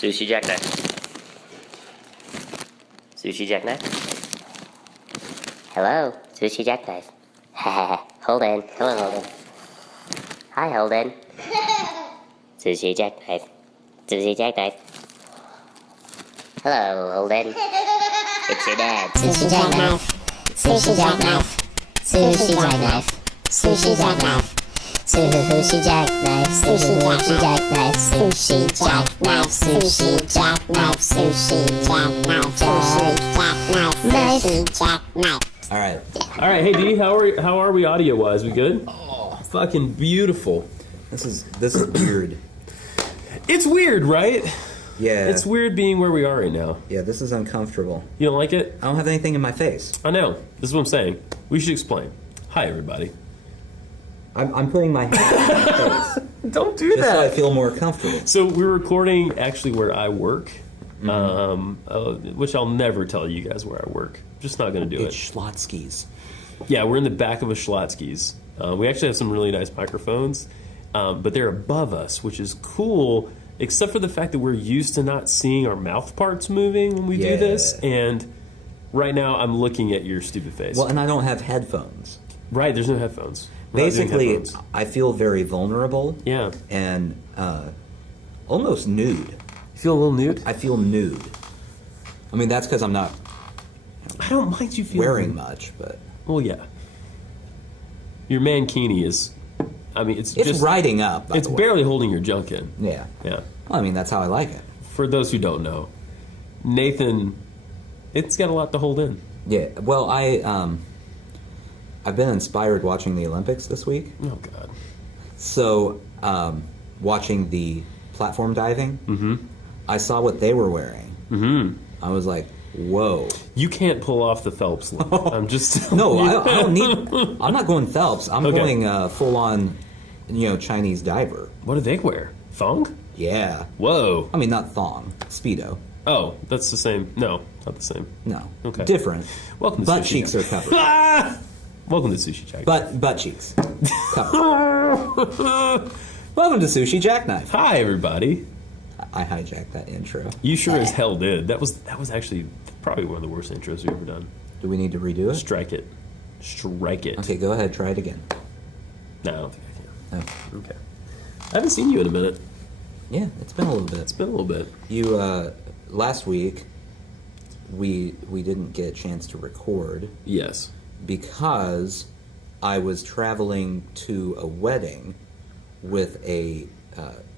Sushi Jackknife. Sushi Jackknife. Hello, Sushi Jackknife. Holden. Hello, Holden. Hi, Holden. Sushi Jackknife. Sushi Jackknife. Hello, Holden. It's your dad. Sushi Jackknife. Sushi Jackknife. Sushi Jackknife. Sushi Jackknife. Sushi Jackknife. Sushi Jackknife. Sushi Jackknife. Sushi Jackknife. Sushi Jackknife. Sushi Jackknife. All right. All right, hey D, how are we audio wise? We good? Oh, fucking beautiful. This is weird. It's weird, right? Yeah. It's weird being where we are right now. Yeah, this is uncomfortable. You don't like it? I don't have anything in my face. I know. This is what I'm saying. We should explain. Hi, everybody. I'm putting my hand in my face. Don't do Just that. so I feel more comfortable. So we're recording actually where I work, which I'll never tell you guys where I work. Just not going to do It's it. Schlotzsky's. Yeah, we're in the back of a Schlotzsky's. We actually have some really nice microphones, but they're above us, which is cool, except for the fact that we're used to not seeing our mouth parts moving when we do this. And right now I'm looking at your stupid face. Well, and I don't have headphones. Right, there's no headphones. We're not doing Basically, headphones. I feel very vulnerable. Yeah. And almost nude. You feel a little nude? I feel nude. I mean, that's because I'm not I don't mind you feeling wearing much, but Well, yeah. Your mankini is, I mean, it's just riding up. By it's the way. barely holding your junk in. Yeah. Yeah. Well, I mean, that's how I like it. For those who don't know, Nathan, it's got a lot to hold in. Yeah. Well, I've been inspired watching the Olympics this week. Oh God. So, watching the platform diving, I saw what they were wearing. I was like, whoa. You can't pull off the Phelps look. I'm just No, I don't need. I'm not going Phelps. I'm Okay. going full on, Chinese diver. What do they wear? Thong? Yeah. Whoa. I mean, not thong, speedo. Oh, that's the same. No, not the same. No. Okay. Different. Welcome to Butt Sushi cheeks Jack. are covered. Ah! Welcome to Sushi Jack. Butt cheeks covered. Welcome to Sushi Jackknife. Hi, everybody. I hijacked that intro. You sure as hell did. That was actually probably one of the worst intros we've ever done. Do we need to redo it? Strike it. Strike it. Okay, go ahead. Try it again. No, I don't think I can. Oh. Okay. I haven't seen you in a minute. Yeah, it's been a little bit. It's been a little bit. You last week we didn't get a chance to record Yes. because I was traveling to a wedding with a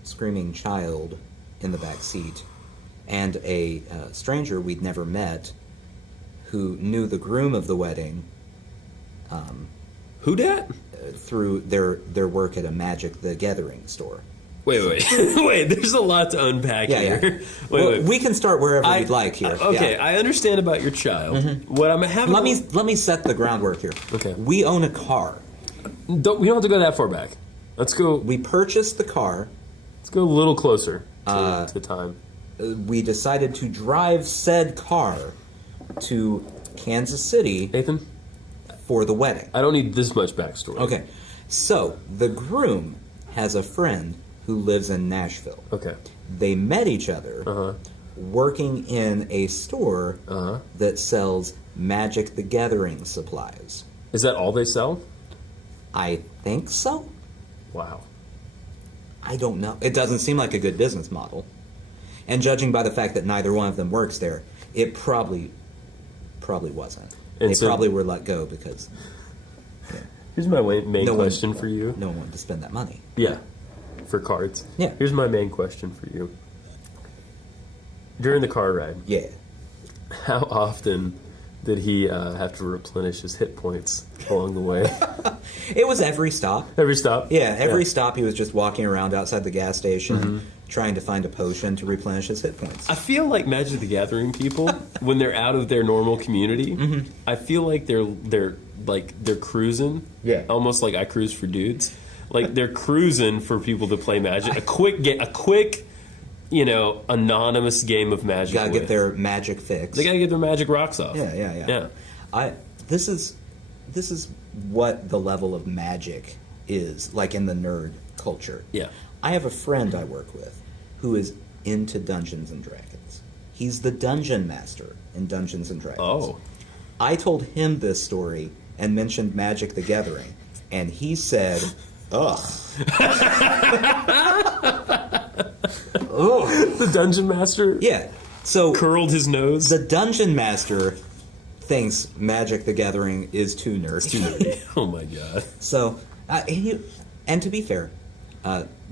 screaming child in the back seat and a stranger we'd never met who knew the groom of the wedding Who dat? through their work at a Magic the Gathering store. Wait. Wait, there's a lot to unpack Yeah. here. Wait. We can start wherever you'd like here. Okay, Yeah. I understand about your child. What I'm having. Let me set the groundwork here. Okay. We own a car. we don't have to go that far back. Let's go. We purchased the car. Let's go a little closer to time. We decided to drive said car to Kansas City Nathan, for the wedding. I don't need this much backstory. Okay. So, the groom has a friend who lives in Nashville. Okay. They met each other working in a store that sells Magic the Gathering supplies. Is that all they sell? I think so. Wow. I don't know. It doesn't seem like a good business model. And judging by the fact that neither one of them works there, it probably wasn't. And They so- probably were let go because Here's my main No one- question for you. no one wanted to spend that money. Yeah. For cards. Yeah. Here's my main question for you. During the car ride, Yeah. how often did he have to replenish his hit points along the way? It was every stop. Every stop? Yeah, every stop he was just walking around outside the gas station Mm-hmm. trying to find a potion to replenish his hit points. I feel like Magic the Gathering people, when they're out of their normal community, I feel like they're cruising. Yeah. Almost like I cruise for dudes. Like they're cruising for people to play Magic. A quick, anonymous game of Magic. Gotta with. get their magic fix. They gotta get their magic rocks off. Yeah. This is what the level of magic is like in the nerd culture. Yeah. I have a friend I work with who is into Dungeons and Dragons. He's the dungeon master in Dungeons and Dragons. Oh. I told him this story and mentioned Magic the Gathering, and he said, ugh. Ugh. The dungeon master Yeah. So curled his nose. the dungeon master thinks Magic the Gathering is too nerdy. Oh my god. So, and to be fair,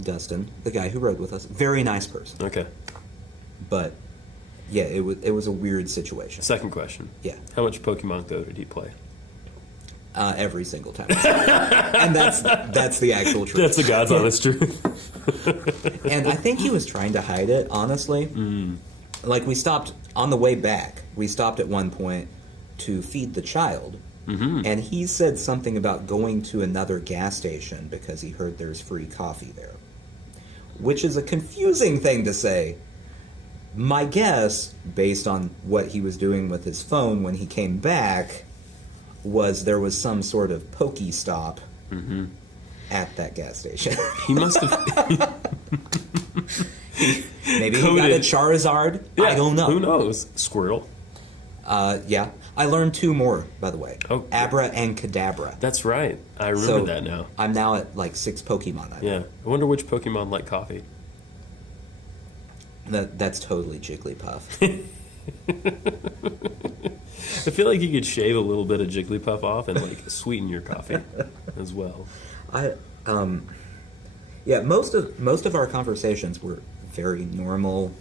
Dustin, the guy who rode with us, very nice person. Okay. But yeah, it was a weird situation. Second question. Yeah. How much Pokemon Go did he play? Every single time. And that's the actual truth. That's the God's honest truth. And I think he was trying to hide it, honestly. Like, we stopped on the way back. We stopped at one point to feed the child. And he said something about going to another gas station because he heard there's free coffee there. Which is a confusing thing to say. My guess, based on what he was doing with his phone when he came back, was there was some sort of Poke Stop at that gas station. He must have. Maybe he got a Charizard. Yeah, I don't know. Who knows? Squirtle. Yeah. I learned 2 more, by the way. Oh, Abra and Kadabra. That's right. I remember that now. I'm now at like 6 Pokemon. I Yeah. I wonder which Pokemon like coffee. That's totally Jigglypuff. I feel like you could shave a little bit of Jigglypuff off and like sweeten your coffee as well. Yeah, most of our conversations were very normal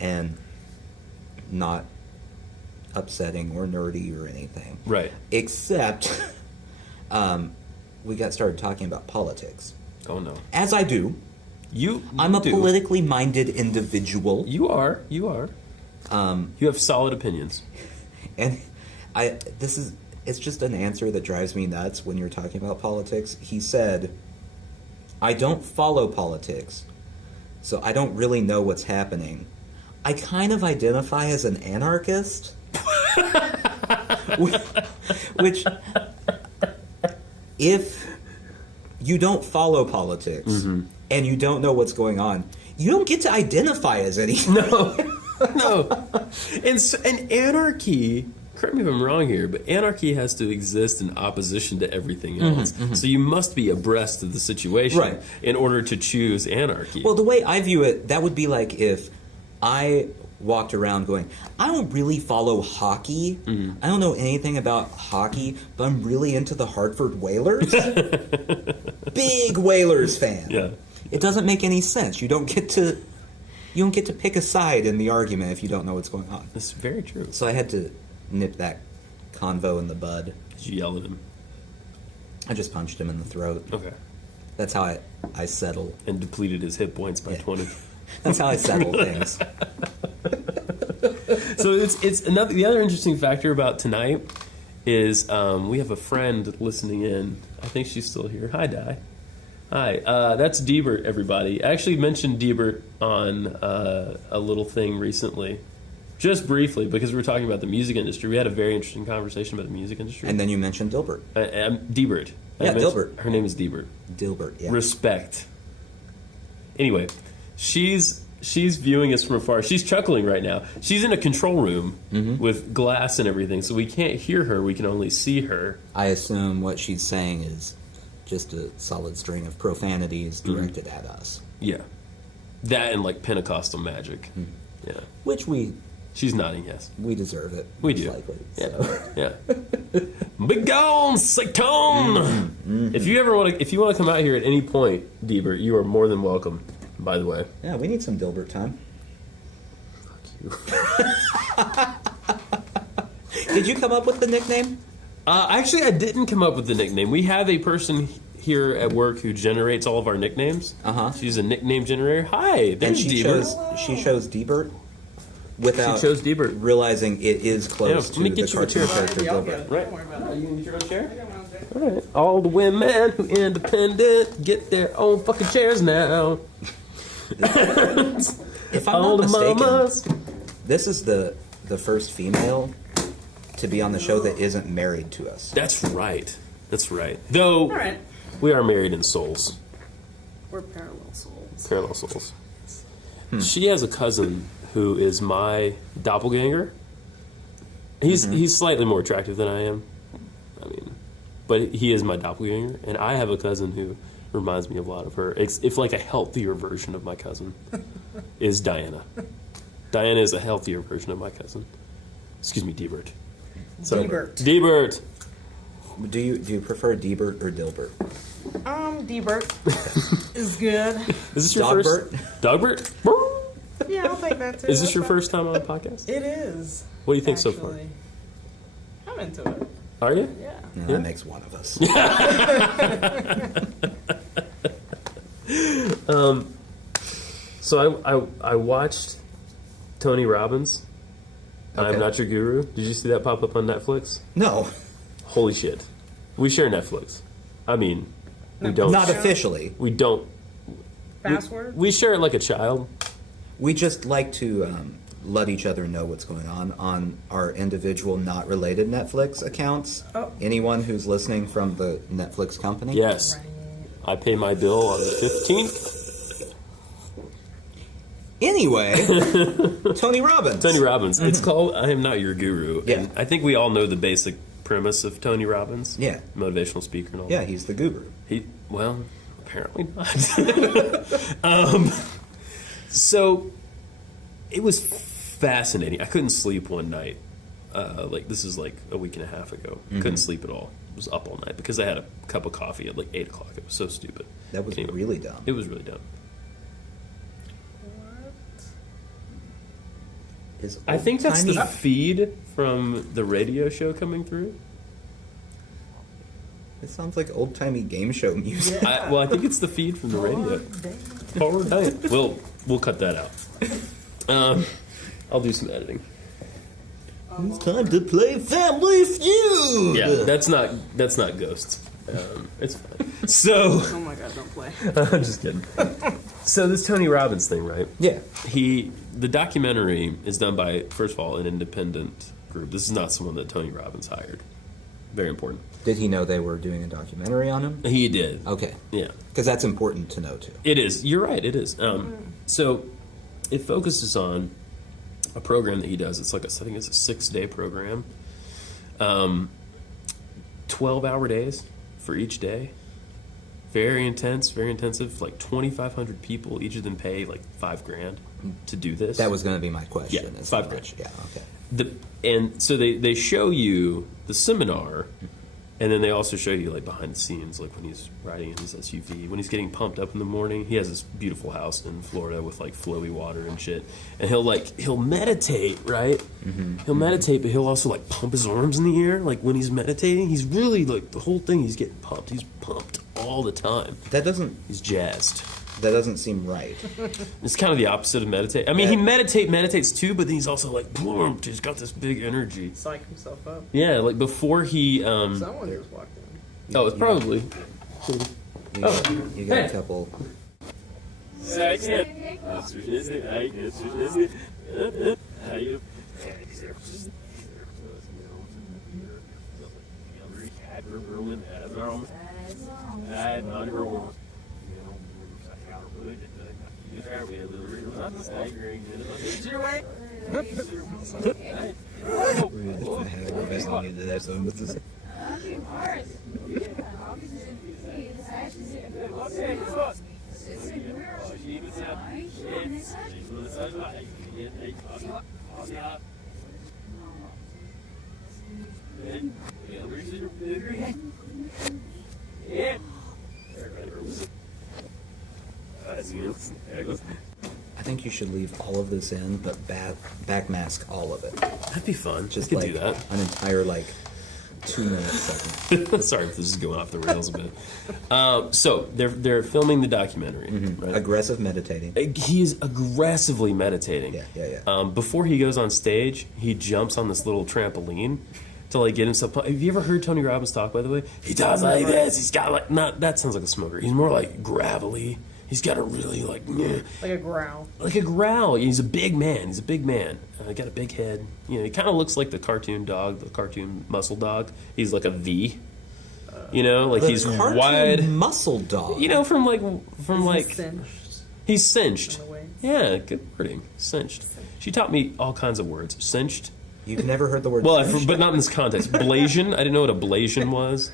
and not upsetting or nerdy or anything. Right. Except we got started talking about politics. Oh no. As I do. I'm a politically minded individual. You are. You have solid opinions. And it's just an answer that drives me nuts when you're talking about politics. He said, I don't follow politics, so I don't really know what's happening. I kind of identify as an anarchist. Which, if you don't follow politics and you don't know what's going on, you don't get to identify as anything. No. And anarchy, correct me if I'm wrong here, but anarchy has to exist in opposition to everything else. So you must be abreast of the situation in order to choose anarchy. Well, the way I view it, that would be like if I walked around going, I don't really follow hockey. I don't know anything about hockey, but I'm really into the Hartford Whalers. Big Whalers fan. Yeah. It doesn't make any sense. You don't get to pick a side in the argument if you don't know what's going on. That's very true. So I had to nip that convo in the bud. Did you yell at him? I just punched him in the throat. Okay. That's how I settle. And depleted his hit points by 20. That's how I settle things. So it's another. The other interesting factor about tonight is we have a friend listening in. I think she's still here. Hi, Di. Hi. That's Deebert, everybody. I actually mentioned Deebert on a little thing recently, just briefly, because we were talking about the music industry. We had a very interesting conversation about the music industry. And then you mentioned Dilbert. Deebert. Yeah, Dilbert. Her name is Deebert. Dilbert, yeah. Respect. Anyway, she's viewing us from afar. She's chuckling right now. She's in a control room with glass and everything, so we can't hear her. We can only see her. I assume what she's saying is just a solid string of profanities directed at us. Yeah. That and like Pentecostal magic. Yeah. Which She's nodding yes. we deserve it. We most do. Likely, Yeah. so. Yeah. Be gone, Satan! If you want to come out here at any point, Deebert, you are more than welcome. By the way. Yeah, we need some Dilbert time. Fuck you. Did you come up with the nickname? Actually, I didn't come up with the nickname. We have a person here at work who generates all of our nicknames. She's a nickname generator. Hi, there's Deebert. She chose Deebert without She chose Deebert. realizing it is close Yeah, to let me the get you a cartoon chair. character Dilbert. Right. You can get your own chair? All right. All the women who independent get their own fucking chairs now. If I'm All not the mistaken, mamas. this is the first female to be on the show that isn't married to us. That's right. That's right. Though All right. we are married in souls. We're parallel souls. Parallel souls. She has a cousin who is my doppelganger. He's slightly more attractive than I am. I mean, but he is my doppelganger, and I have a cousin who reminds me a lot of her. If like a healthier version of my cousin is Diana. Diana is a healthier version of my cousin. Excuse me, Deebert. Deebert. Do you prefer Deebert or Dilbert? Deebert is good. Is this your Dogbert? first? Dogbert? Yeah, I'll take that too. Is this your first time on a podcast? It is. What do you think so far? actually. I'm into it. Are you? Yeah. No, that makes one of us. So I watched Tony Robbins. I'm Okay. Not Your Guru. Did you see that pop up on Netflix? No, Holy shit. We share Netflix. I mean, we don't. not officially. We don't. Password? We share it like a child. We just like to let each other know what's going on our individual, not related Netflix accounts. Oh. Anyone who's listening from the Netflix company. Yes. Right. I pay my bill on the 15th. Anyway, Tony Robbins. Tony Robbins. It's called I Am Not Your Guru. Yeah. And I think we all know the basic premise of Tony Robbins. Yeah. Motivational speaker and all Yeah, that. he's the guru. Well, apparently not. So it was fascinating. I couldn't sleep one night. This is like a week and a half ago. Couldn't sleep at all. I was up all night because I had a cup of coffee at like 8 o'clock. It was so stupid. That was Anyway, really dumb. It was really dumb. His I think that's the old-timey- feed from the radio show coming through. It sounds like old timey game show music. I think it's the feed from the radio. Forward diet. We'll cut that out. I'll do some editing. It's time to play Family Feud. Yeah, that's not Ghosts. It's fine. So Oh my god, don't play. I'm just kidding. So this Tony Robbins thing, right? Yeah. The documentary is done by, first of all, an independent group. This is not someone that Tony Robbins hired. Very important. Did he know they were doing a documentary on him? He did. Okay. Yeah. Because that's important to know too. It is. You're right. It is. So it focuses on a program that he does. It's like I think it's a 6-day program. 12-hour days for each day. Very intense, very intensive. Like 2,500 people. Each of them pay like $5,000 to do this. That was going to be my question. Yeah, is $5,000. how much- Yeah. Okay. And so they show you the seminar, and then they also show you like behind the scenes, like when he's riding in his SUV, when he's getting pumped up in the morning. He has this beautiful house in Florida with like flowy water and shit, and he'll meditate, right? He'll meditate, but he'll also like pump his arms in the air, like when he's meditating. He's really like the whole thing. He's getting pumped. He's pumped all the time. That doesn't He's jazzed. seem right. It's kind of the opposite of meditate. I mean, he meditates too, but then he's also like, boom, he's got this big energy. Psych himself up. Yeah, like before he. Someone just walked in. Oh, it's probably. You got Hey. a couple. I think you should leave all of this in, but backmask all of it. That'd be fun. Just Could like do that. an entire 2-minute segment. Sorry if this is going off the rails a bit. So they're filming the documentary. Right? Aggressive meditating. He is aggressively meditating. Yeah. Before he goes on stage, he jumps on this little trampoline to like get himself. Have you ever heard Tony Robbins talk? By the way, he talks like this. He's got like not. That sounds like a smoker. He's more like gravelly. He's got a really like Like a growl. like a growl. He's a big man. He's a big man. Got a big head. You know, he kind of looks like the cartoon dog, the cartoon muscle dog. He's like a V. You know, like The he's cartoon wide. muscle dog. You know, from like Cinched he's cinched. in the waist. Yeah, good wording. Cinched. She taught me all kinds of words. Cinched. You've never heard the word Well, cinched? but not in this context. Blasian. I didn't know what a blasian was.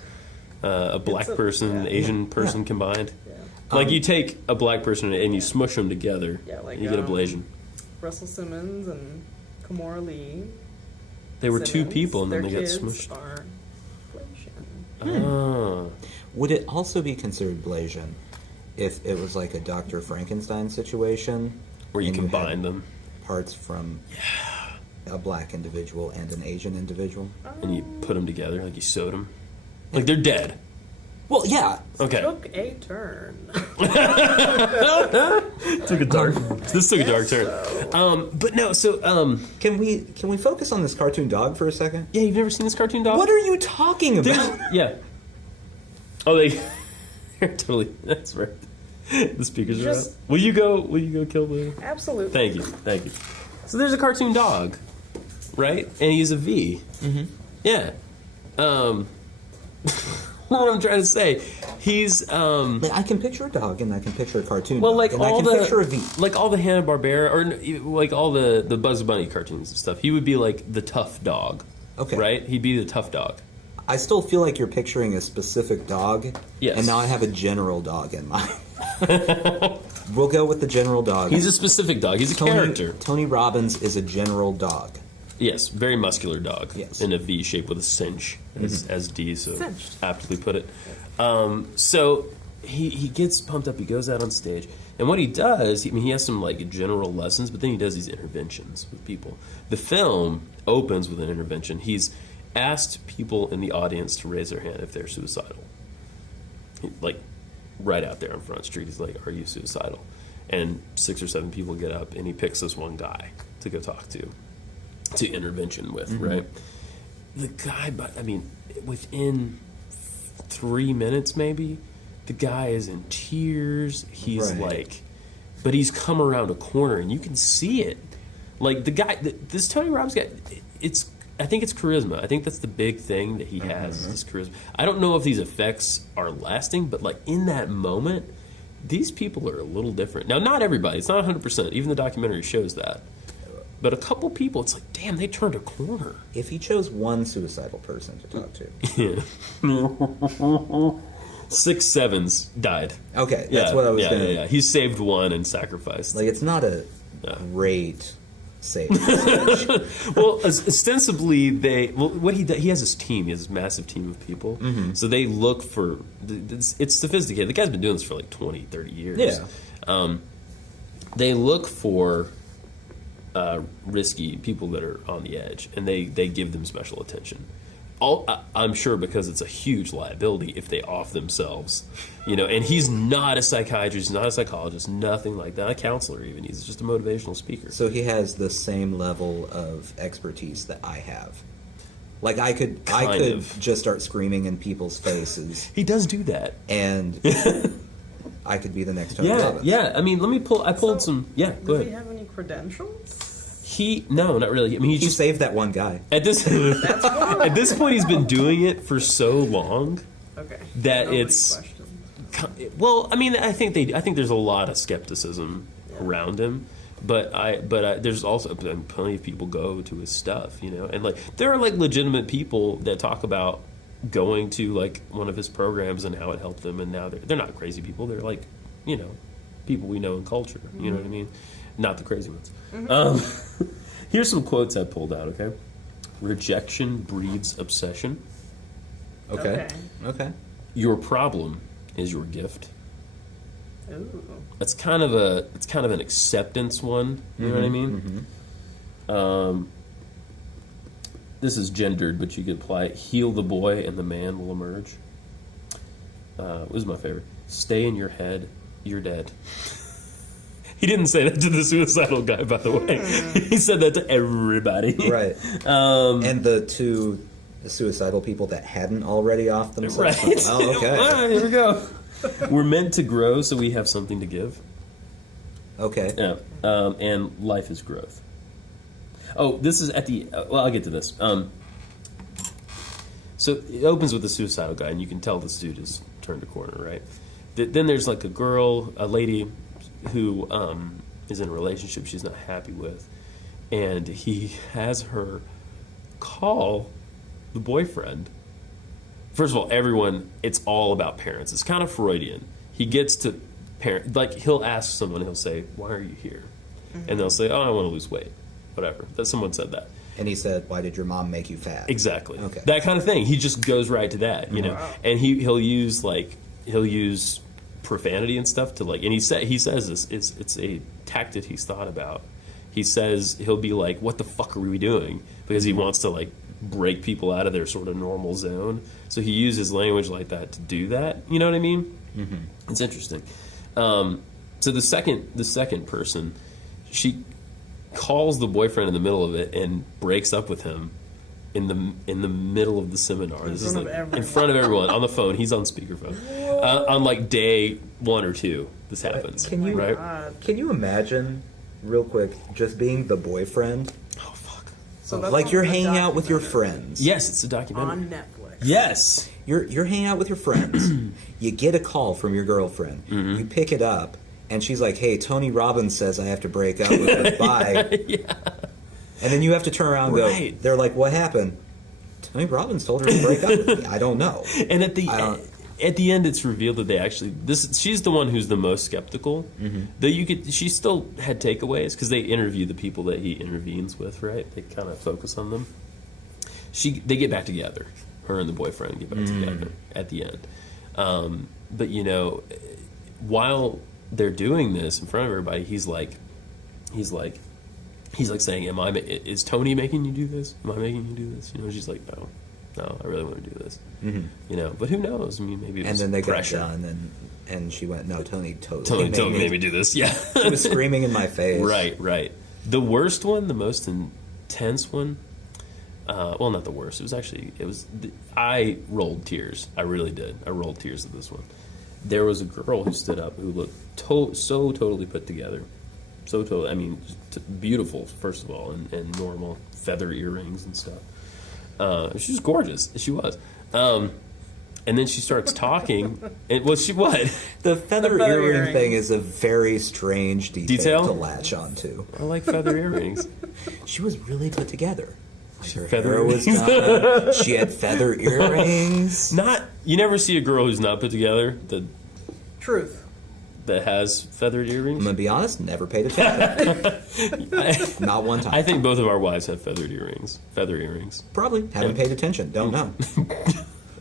A black person, and Asian person combined. Yeah. Like you take a black person and you smush them together. Yeah, like, you get a blasian. Russell Simmons and Kamora Lee. They were two Simmons, people and then their they got kids smushed. Are Blasian. Oh. Would it also be considered Blasian if it was like a Dr. Frankenstein situation? Where you and had combine them. Parts from a black individual and an Asian individual? And you put them together, like you sewed them. Like they're dead. Well, yeah. Okay. Took a turn. Took a dark. This took a dark turn. But no. So Can we focus on this cartoon dog for a second? yeah, you've never seen this cartoon dog? What are you talking about? Yeah. Oh, they. Totally. That's right. The speakers are out. Just- Will you go kill the? Absolutely. Thank you. So there's a cartoon dog, right? And he's a V. Mm-hmm. Yeah. What I'm trying to say, he's Like, I can picture a dog and I can picture a cartoon well, dog, like and all I can picture a the V. like all the Hanna-Barbera or like all the Bugs Bunny cartoons and stuff. He would be like the tough dog. Okay. Right? He'd be the tough dog. I still feel like you're picturing a specific dog. Yes. And now I have a general dog in mind. We'll go with the general dog. He's a specific dog. He's a character. Tony Robbins is a general dog. Yes, very muscular dog. Yes. In a V shape with a cinch, as D so Cinched. aptly put it. So he gets pumped up. He goes out on stage, and what he does, he has some like general lessons, but then he does these interventions with people. The film opens with an intervention. He's asked people in the audience to raise their hand if they're suicidal. Like right out there on Front Street, he's like, "Are you suicidal?" And 6 or 7 people get up, and he picks this one guy to go talk to intervention with, right? The guy, but I mean, within 3 minutes, maybe, the guy is in tears. He's Right. like, but he's come around a corner, and you can see it. Like the guy, this Tony Robbins guy, I think it's charisma. I think that's the big thing that he has, is this charisma. I don't know if these effects are lasting, but like in that moment, these people are a little different. Now, not everybody. It's not 100%. Even the documentary shows that. But a couple people, it's like, damn, they turned a corner. If he chose one suicidal person to talk to. Yeah. 6 sevens died. Okay, that's what I was going to... Yeah. He saved one and sacrificed. Like, it's not a great save. Well, ostensibly, what he has his team. He has this massive team of people. Mm-hmm. So they look for... It's sophisticated. The guy's been doing this for like 20, 30 years. Yeah. They look for... risky people that are on the edge, and they give them special attention. I'm sure because it's a huge liability if they off themselves, And he's not a psychiatrist, he's not a psychologist, nothing like that. A counselor, even. He's just a motivational speaker. So he has the same level of expertise that I have. Like, I could just start screaming in people's faces, He does do that. and I could be the next Tony Robbins. Yeah. I mean, I pulled some. Yeah, go Does he ahead. have any credentials? No, not really. I mean, He saved that one guy. at this at this point he's been doing it for so long Okay. that Nobody it's. questioned. Well, I mean, I think there's a lot of skepticism around him, but there's also plenty of people go to his stuff, and like there are like legitimate people that talk about going to like one of his programs and how it helped them, and now they're not crazy people. They're like, people we know in culture. You know what I mean? Not the crazy ones. Here's some quotes I pulled out. Okay, rejection breeds obsession. Okay. Your problem is your gift. Ooh. It's kind of an acceptance one. You know what I mean? Mm-hmm. This is gendered, but you can apply it. Heal the boy, and the man will emerge. This is my favorite. Stay in your head. You're dead. He didn't say that to the suicidal guy, by the way. He said that to everybody. Right. And the two suicidal people that hadn't already off themselves. Right. Oh, okay. All right, here we go. We're meant to grow, so we have something to give. Okay. Yeah. And life is growth. Oh, this is at the... well, I'll get to this. So it opens with the suicidal guy, and you can tell this dude has turned a corner, right? Then there's like a lady who is in a relationship she's not happy with, and he has her call the boyfriend. First of all, everyone, it's all about parents. It's kind of Freudian. He gets to parent, like he'll ask someone, he'll say, "Why are you here?" And they'll say, "Oh, I want to lose weight." Whatever. That someone said that. And he said, "Why did your mom make you fat?" Exactly. Okay. That kind of thing. He just goes right to that, you know. Wow. And he'll use profanity and stuff to like. And he says this. It's a tactic he's thought about. He says he'll be like, "What the fuck are we doing?" Because he wants to like break people out of their sort of normal zone. So he uses language like that to do that. You know what I mean? Mm-hmm. It's interesting. So the second person, she calls the boyfriend in the middle of it and breaks up with him in the middle of the seminar. This is like in front of everyone on the phone. He's on speakerphone. On like day 1 or 2, this happens. Can you right? Can you imagine, real quick, just being the boyfriend? Oh fuck! So that's Like you're on the hanging out with your documentary. friends. Yes, it's a documentary. On Netflix. Yes. You're hanging out with your friends. You get a call from your girlfriend. Mm-hmm. You pick it up, and she's like, "Hey, Tony Robbins says I have to break up with her. Bye." Yeah. And then you have to turn around and go, Right. they're like, "What happened?" Tony Robbins told her to break up with me. I don't know. And at the end, it's revealed that they actually she's the one who's the most skeptical. Mm-hmm. Though she still had takeaways because they interview the people that he intervenes with, right? They kind of focus on them. They get back together. Her and the boyfriend get back together at the end. But you know, while they're doing this in front of everybody, he's like saying, is Tony making you do this? Am I making you do this? You know, she's like, no, I really want to do this. Mm-hmm. You know, but who knows? I mean, maybe it was And then they pressure. got done, and she went, "No, Tony totally made me do this. Yeah. He was screaming in my face. Right. The worst one, the most intense one, well, not the worst. I rolled tears. I really did. I rolled tears at this one. There was a girl who stood up who looked so totally put together. So totally, I mean, beautiful, first of all, and normal feather earrings and stuff. She was gorgeous. She was. And then she starts talking. And what? The feather earring earrings. thing is a very strange detail to Detail? latch onto. I like feather earrings. She was really put together. Like her feather hair was earrings. done. She had feather earrings. You never see a girl who's not put together Truth. that has feathered I'm earrings. gonna be honest, never paid attention. Not one time. I think both of our wives have feathered earrings. Feather earrings. Probably haven't paid attention. Don't know.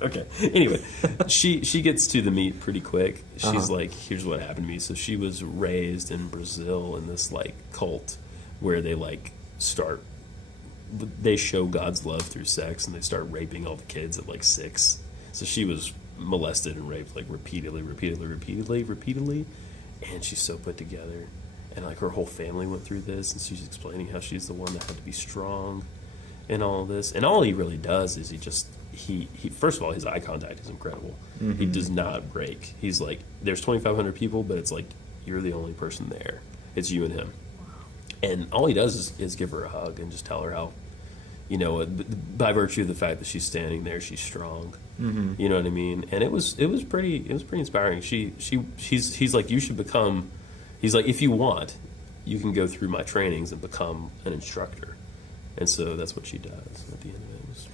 Okay. Anyway, she gets to the meat pretty quick. She's Uh-huh. like, here's what happened to me. So she was raised in Brazil in this like cult where they like they show God's love through sex and they start raping all the kids at like 6. So she was molested and raped like repeatedly, and she's so put together. And like her whole family went through this, and she's explaining how she's the one that had to be strong and all this. And all he really does is he first of all, his eye contact is incredible. Mm-hmm. He does not break. He's like, there's 2,500 people, but it's like you're the only person there. It's you and him. And all he does is give her a hug and just tell her how, you know, by virtue of the fact that she's standing there, she's strong. Mm-hmm. You know what I mean? And it was pretty inspiring. He's like, you should become. He's like, if you want, you can go through my trainings and become an instructor. And so that's what she does at the end of it.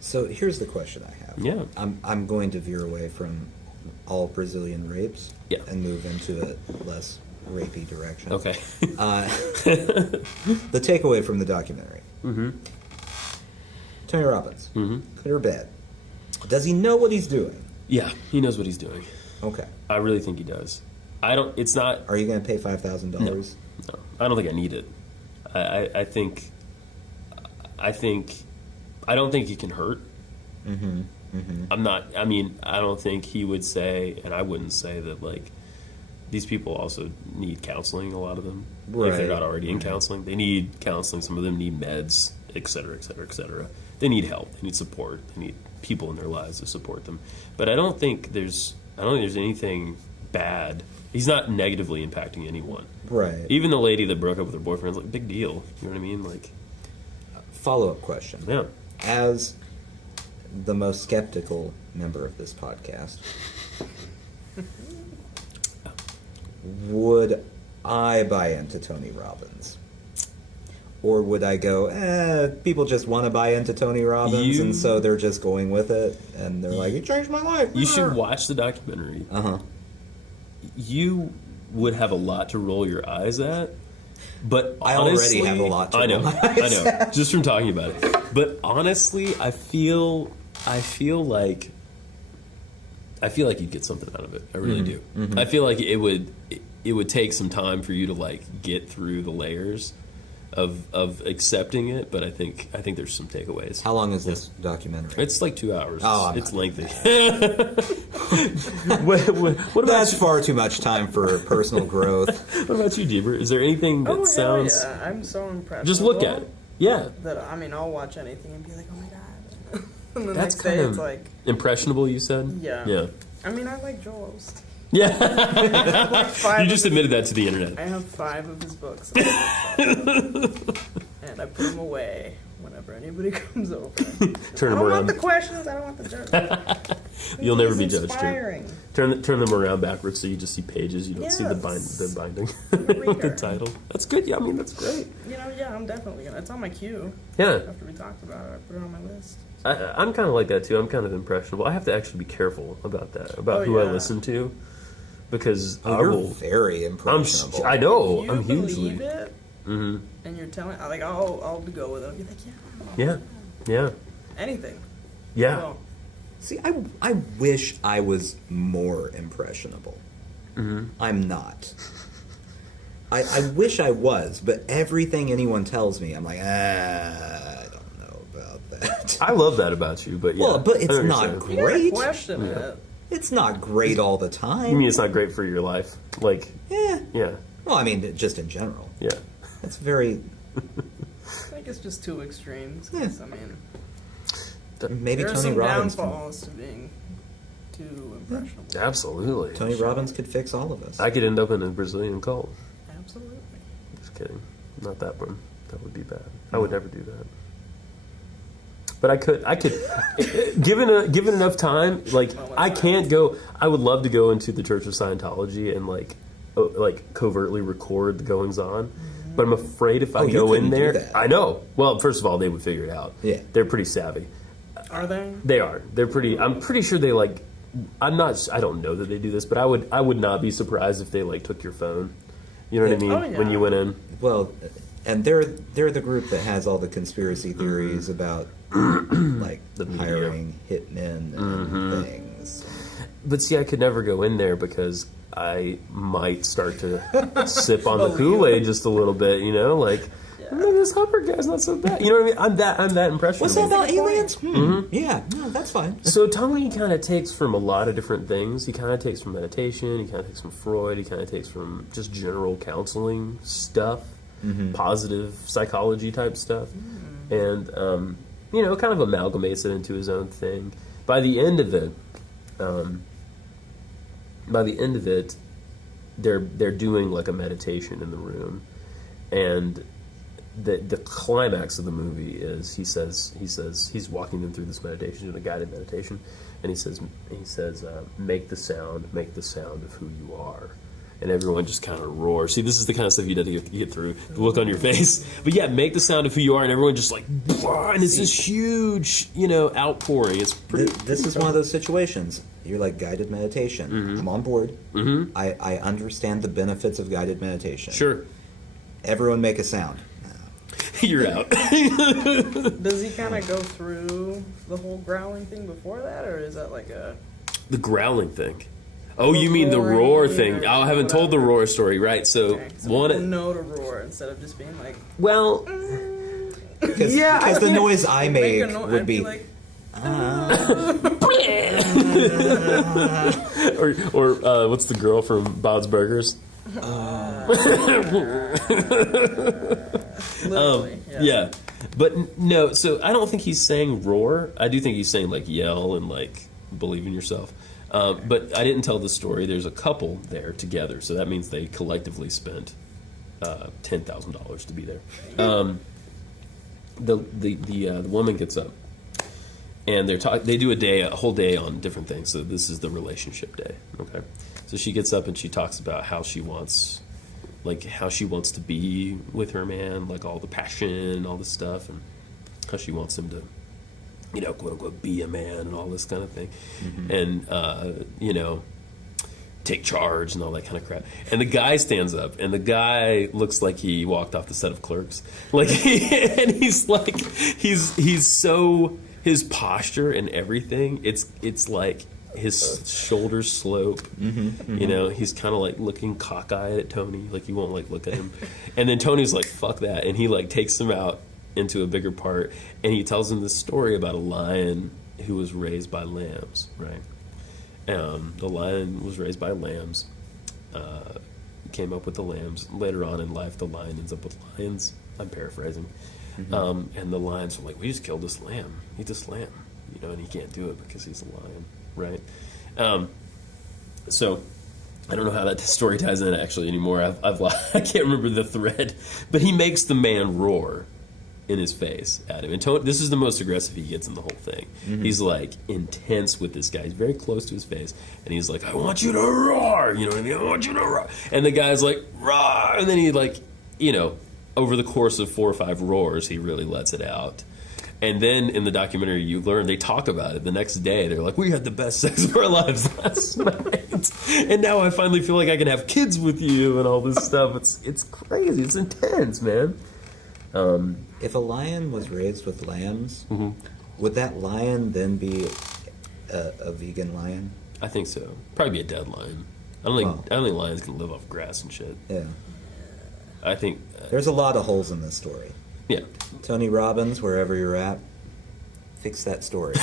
So here's the question I have. Yeah. I'm going to veer away from all Brazilian rapes Yeah. and move into a less rapey direction. Okay. The takeaway from the documentary. Mm-hmm. Tony Robbins. Mm-hmm. Good or bad? Does he know what he's doing? Yeah, he knows what he's doing. Okay. I really think he does. It's not. Are you going to pay $5,000? No, I don't think I need it. I think. I don't think he can hurt. Mm-hmm. Mm-hmm. I'm not. I mean, I don't think he would say, and I wouldn't say that like these people also need counseling. A lot of them, if they're not already in counseling, they need counseling. Some of them need meds, et cetera, et cetera, et cetera. They need help. They need support. They need people in their lives to support them. But I don't think there's anything bad. He's not negatively impacting anyone. Right. Even the lady that broke up with her boyfriend, like, big deal. You know what I mean? Like, Follow-up question. yeah. As the most skeptical member of this podcast, would I buy into Tony Robbins? Or would I go, people just want to buy into Tony Robbins, and so they're just going with it, and they're like, "You changed my life." You should watch the documentary. You would have a lot to roll your eyes at, but I honestly, already have a lot to roll my eyes at. Just from talking about it. But honestly, I feel like you'd get something out of it. I really do. I feel like it would take some time for you to like get through the layers of accepting it, but I think there's some takeaways. How long is this documentary? It's like 2 hours. Oh, it's lengthy. what about That's you? far too much time for personal growth. What about you, Deebert? Is there anything that sounds... Yeah, I'm so impressed. Just look at it. Yeah. That, I mean, I'll watch anything and be like, oh my god. And the That's next kind day of it's like... impressionable, you said? Yeah. Yeah. I mean, I like Joel Osteen. Yeah. You just admitted that to the internet. I have 5 of his books. And I put them away whenever anybody comes over. Turn them I don't want around. the questions. I don't want the judgment. You'll never be It's judged. inspiring. Turn them around backwards so you just see pages. You don't see the binding I'm a of the reader. title. That's good. Yeah, I mean, that's great. You know, yeah, I'm definitely gonna. It's on my queue. Yeah. After we talked about it, I put it on my list. I'm kind of like that, too. I'm kind of impressionable. I have to actually be careful about that, about who I listen to. Because You're very impressionable. I know. If you I'm hugely. believe it, and you're telling, like, I'll go with it. I'll be like, Yeah. anything. Yeah. Well, See, I wish I was more impressionable. I'm not. I wish I was, but everything anyone tells me, I'm like, I don't know about that. I love that about you, but yeah. Well, but I it's understand. not you gotta great. question it. It's not great all the time. You mean it's not great for your life? Like, Yeah. yeah. Well, I mean, just in general. Yeah. It's very... I think it's just too extremes. Yeah. 'Cause, I mean, Maybe there are Tony some Robbins... downfalls to being too impressionable. Absolutely. Tony Robbins could fix all of us. I could end up in a Brazilian cult. Absolutely. Just kidding. Not that one. That would be bad. I would never do that. But I could, given enough time, like, I can't go, I would love to go into the Church of Scientology and, like covertly record the goings on. But I'm afraid if I you go in couldn't do there, that. I know. Well, first of all, they would figure it out. Yeah. They're pretty savvy. Are they? They are. They're pretty. I'm pretty sure they like. I'm not. I don't know that they do this, but I would not be surprised if they like took your phone. You know what I mean? Oh, yeah. When you went in. Well, and they're the group that has all the conspiracy theories about like The media. hiring hitmen and things. But see, I could never go in there because I might start to sip on the Kool-Aid just a little bit. You know, like. This Hubbard guy's not so bad. You know what I mean? I'm that impressionable. What's that about aliens? Yeah, no, that's fine. So Tony kind of takes from a lot of different things. He kind of takes from meditation. He kind of takes from Freud. He kind of takes from just general counseling stuff, positive psychology type stuff, and kind of amalgamates it into his own thing. By the end of it, they're doing like a meditation in the room, and the climax of the movie is he says he's walking them through this meditation, doing a guided meditation, and he says make the sound of who you are, and everyone just kind of roars. See, this is the kind of stuff you have to get through, the look on your face. But yeah, make the sound of who you are, and everyone just like, and it's this huge outpouring. It's pretty. This is one of those situations. You're like guided meditation. I'm on board. I understand the benefits of guided meditation. Sure. Everyone make a sound. You're out. Does he kind of go through the whole growling thing before that, or is that like a... The growling thing. Oh, The you mean the roaring roar or thing. I haven't told the roar story, right? So, Okay, so one... people know to roar instead of just being like... Well, Because the feel noise I make make a no- would I'd be... like, or what's the girl from Bob's Burgers? literally, Yeah. But no, so I don't think he's saying roar. I do think he's saying like yell and like believe in yourself. But I didn't tell the story. There's a couple there together, so that means they collectively spent $10,000 to be there. The woman gets up, and they do a whole day on different things. So this is the relationship day. Okay, so she gets up and she talks about how she wants like how she wants to be with her man, like all the passion, all this stuff, and how she wants him to, you know, quote unquote, be a man and all this kind of thing, and you know, take charge and all that kind of crap. And the guy stands up, and the guy looks like he walked off the set of Clerks, like, and he's like, he's so, his posture and everything, it's like his shoulders slope, you know, he's kind of like looking cockeyed at Tony, like he won't like look at him, and then Tony's like, fuck that, and he like takes him out into a bigger part, and he tells him this story about a lion who was raised by lambs, right? The lion was raised by lambs, came up with the lambs. Later on in life, the lion ends up with lions. I'm paraphrasing. And the lions were like, we just killed this lamb. Eat this lamb. You know, and he can't do it because he's a lion, right? So I don't know how that story ties in actually anymore. I can't remember the thread. But he makes the man roar in his face at him. And Tony, this is the most aggressive he gets in the whole thing. He's like intense with this guy. He's very close to his face. And he's like, I want you to roar. You know what I mean? I want you to roar. And the guy's like, roar. And then he like, you know, over the course of 4 or 5 roars, he really lets it out. And then in the documentary, you learn, they talk about it the next day. They're like, we had the best sex of our lives last night. And now I finally feel like I can have kids with you and all this stuff. It's crazy. It's intense, man. If a lion was raised with lambs, would that lion then be a vegan lion? I think so. Probably be a dead lion. I don't think lions can live off grass and shit. Yeah. I think There's a lot of holes in this story. yeah. Tony Robbins, wherever you're at, fix that story.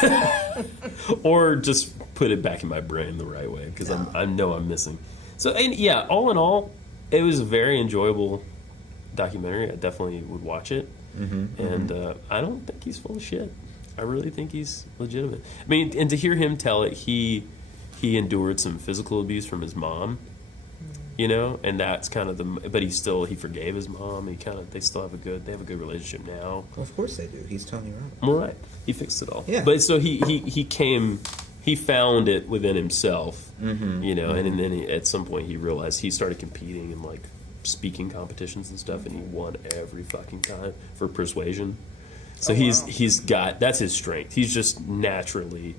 Or just put it back in my brain the right way, because I know I'm missing. So, and yeah, all in all, it was a very enjoyable documentary. I definitely would watch it. And I don't think he's full of shit. I really think he's legitimate. I mean, and to hear him tell it, he endured some physical abuse from his mom, you know, and that's kind of but he forgave his mom. They still have a good relationship now. Well, of course they do. He's Tony Robbins. Well, right. He fixed it all. Yeah. But so he found it within himself, you know, and then at some point he realized he started competing in like speaking competitions and stuff, and he won every fucking time for persuasion. So that's his strength. He's just naturally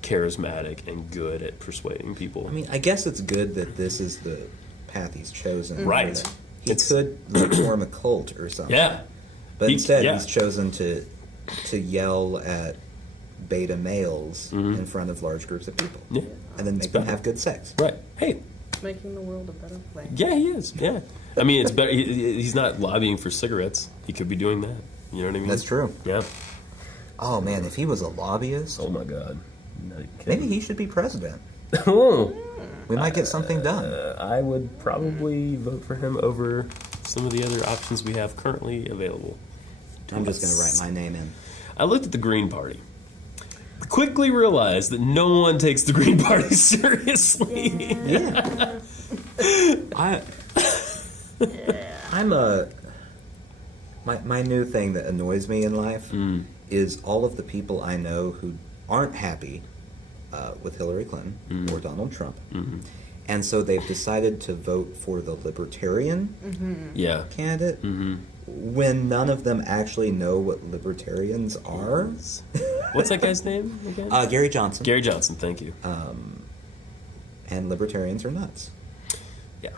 charismatic and good at persuading people. I mean, I guess it's good that this is the path he's chosen. Right. He could form a cult or something. Yeah. But instead, he's chosen to yell at beta males in front of large groups of people. Yeah. And then make them have good sex. Right. Hey. Making the world a better place. Yeah, he is. Yeah. I mean, it's better. He's not lobbying for cigarettes. He could be doing that. You know what I mean? That's true. Yeah. Oh, man, if he was a lobbyist, Oh my God. maybe he should be president. Oh. We might get something done. I would probably vote for him over some of the other options we have currently available. I'm just going to write my name in. I looked at the Green Party. Quickly realized that no one takes the Green Party seriously. Yeah. My new thing that annoys me in life is all of the people I know who aren't happy with Hillary Clinton or Donald Trump. And so they've decided to vote for the libertarian candidate when none of them actually know what libertarians are. What's that guy's name again? Gary Johnson. Gary Johnson, thank you. And libertarians are nuts. Yeah.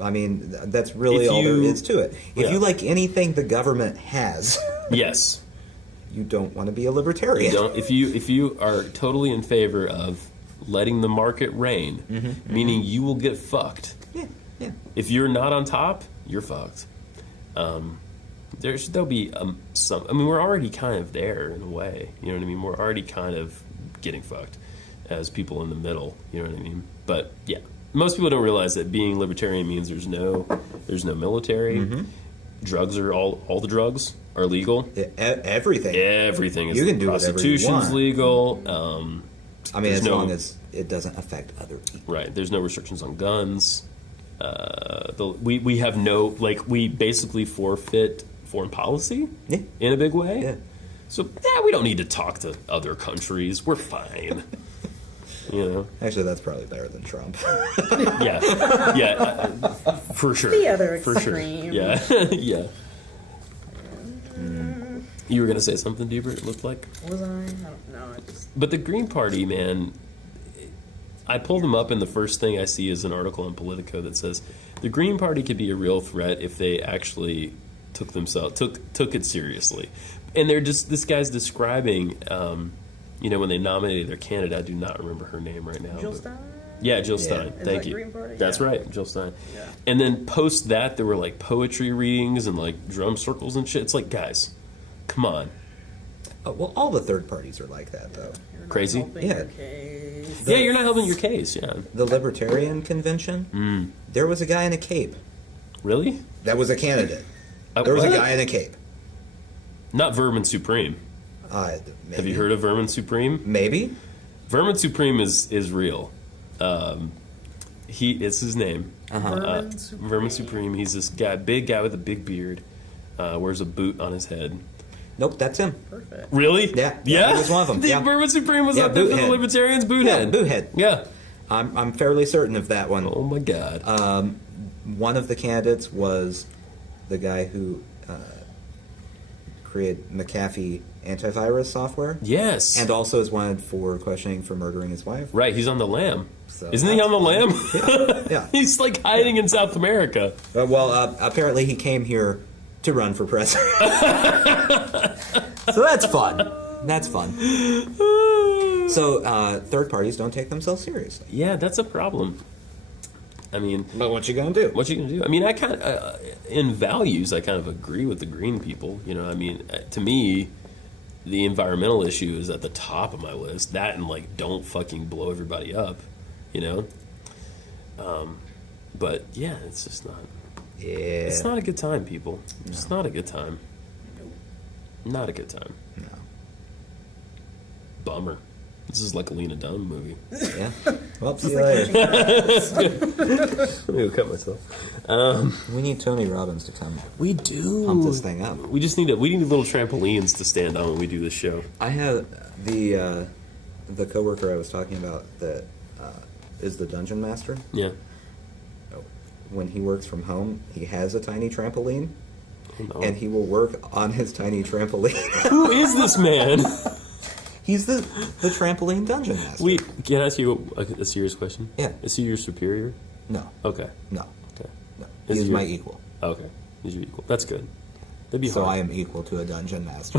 I mean, that's really all there is to it. If you like anything the government has, Yes. you don't want to be a libertarian. If you are totally in favor of letting the market reign, meaning you will get fucked. Yeah. If you're not on top, you're fucked. There'll be some. I mean, we're already kind of there in a way. You know what I mean? We're already kind of getting fucked as people in the middle. You know what I mean? But yeah, most people don't realize that being libertarian means there's no military. Drugs are all the drugs are legal. Everything. Everything is. You can do whatever you prostitution's want. legal. I mean, as long as it doesn't affect other people. Right. There's no restrictions on guns. We have no, like, we basically forfeit foreign policy in a big way. Yeah. So we don't need to talk to other countries. We're fine. You know? Actually, that's probably better than Trump. Yeah, for sure. The other For sure. extreme. Yeah, yeah. You were gonna say something, Deebert, it looked like? Was I? I don't know. I just. But the Green Party, man, I pulled them up, and the first thing I see is an article on Politico that says the Green Party could be a real threat if they actually took it seriously. And they're just, this guy's describing, when they nominated their candidate. I do not remember her name right now. Jill but- Stein? Yeah, Jill Stein. Is Thank that you. Green Party? That's Yeah. right, Jill Stein. Yeah. And then post that, there were like poetry readings and like drum circles and shit. It's like, guys, come on. Oh, well, all the third parties are like that, though. You're not Crazy? helping Yeah. your case. Yeah, you're not helping your case. Yeah, The Libertarian Convention, there was a guy in a cape. really? That was a candidate. There was a What? guy in a cape. Not Vermin Supreme. Have you heard of Vermin Supreme? Maybe. Vermin Supreme is real. It's his name. Vermin Supreme. Vermin Supreme. He's this guy, big guy with a big beard, wears a boot on his head. Nope, that's him. Perfect. Really? Yeah, Yeah. he was one of them, The yeah. Vermin Supreme was Yeah, up there for the Boothead. Libertarians. Yeah, Boothead. Boothead. Yeah. I'm fairly certain of that one. Oh my God. One of the candidates was the guy who created McAfee antivirus software, Yes. and also is wanted for questioning for murdering his wife. Right. He's on the lam. So Isn't he that's on the lam? Yeah. He's like hiding in South America. Apparently he came here to run for president. So that's fun. That's fun. So third parties don't take themselves seriously. Yeah, that's a problem. I mean, But what you gonna do? what you gonna do? I mean, I kind of, in values, I kind of agree with the green people. You know, I mean, to me, the environmental issue is at the top of my list. That and like, don't fucking blow everybody up. You know. But yeah, it's just not. Yeah. It's not a good time, people. It's not a good time. Not a good time. No. Bummer. This is like a Lena Dunham movie. Yeah. Well, see you later. Let me go cut myself. We need Tony Robbins to come We do. pump this thing up. We just need little trampolines to stand on when we do this show. I have the coworker I was talking about that is the Dungeon Master. Yeah. When he works from home, he has a tiny trampoline, Oh, no. and he will work on his tiny trampoline. Who is this man? He's the Trampoline Dungeon Master. Can I ask you a serious question? Yeah. Is he your superior? No, Okay. no, Okay. no. Is He's he my your- equal. Okay. He's your equal. That's good. That'd be So I hard. am equal to a Dungeon Master.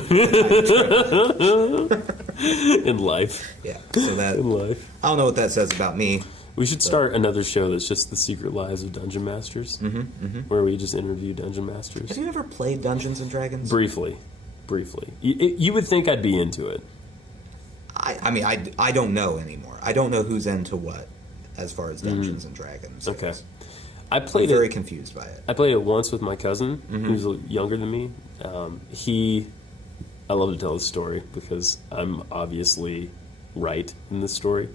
In life. Yeah. So that In life. I don't know what that says about me. We should start another show that's just the secret lives of Dungeon Masters, where we just interview Dungeon Masters. Have you ever played Dungeons and Dragons? Briefly. You would think I'd be into it. I mean, I don't know anymore. I don't know who's into what as far as Dungeons and Dragons. Okay. goes. I I'm played very it. confused by it. I played it once with my cousin, who's younger than me. I love to tell this story because I'm obviously right in this story.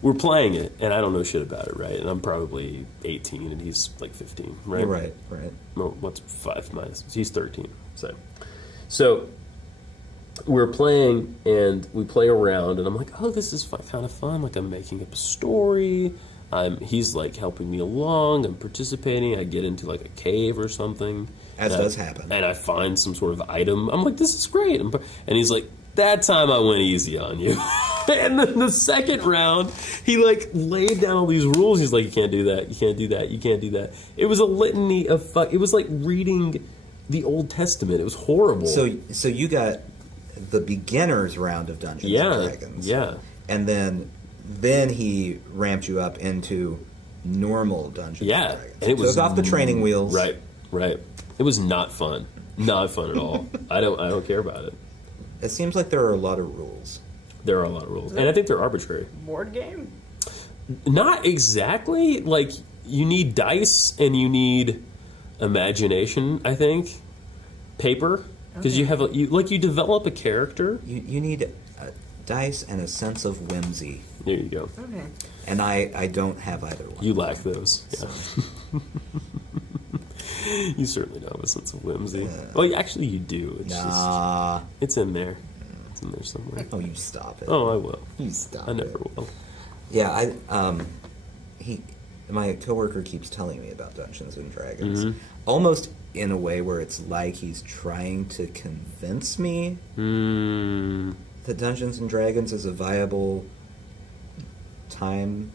We're playing it, and I don't know shit about it, right? And I'm probably 18, and he's like 15, right? Right. Well, what's 5 minus? He's 13. So we're playing, and we play around, and I'm like, oh, this is kind of fun. Like, I'm making up a story. He's like helping me along. I'm participating. I get into like a cave or something. As does happen. And I find some sort of item. I'm like, this is great. And he's like, that time I went easy on you. And then the second round, he like laid down all these rules. He's like, you can't do that. You can't do that. You can't do that. It was a litany of fuck. It was like reading the Old Testament. It was horrible. So you got the beginners round of Dungeons and Dragons. Yeah. And then he ramped you up into normal Dungeons Yeah. and Dragons. And it was took off the training wheels. Right. It was not fun. Not fun at all. I don't care about it. It seems like there are a lot of rules. There are a lot of rules. And I think they're arbitrary. Board game? Not exactly. Like, you need dice and you need imagination, I think. Paper. Because you have you develop a character. You need dice and a sense of whimsy. There you go. Okay. And I don't have either one. You lack those. Yeah. You certainly don't have a sense of whimsy. Well, actually, you do. It's Nah. just, it's in there. in there somewhere. Oh, you stop it. Oh, I will. You stop I never it. will. Yeah, my coworker keeps telling me about Dungeons and Dragons, almost in a way where it's like he's trying to convince me that Dungeons and Dragons is a viable time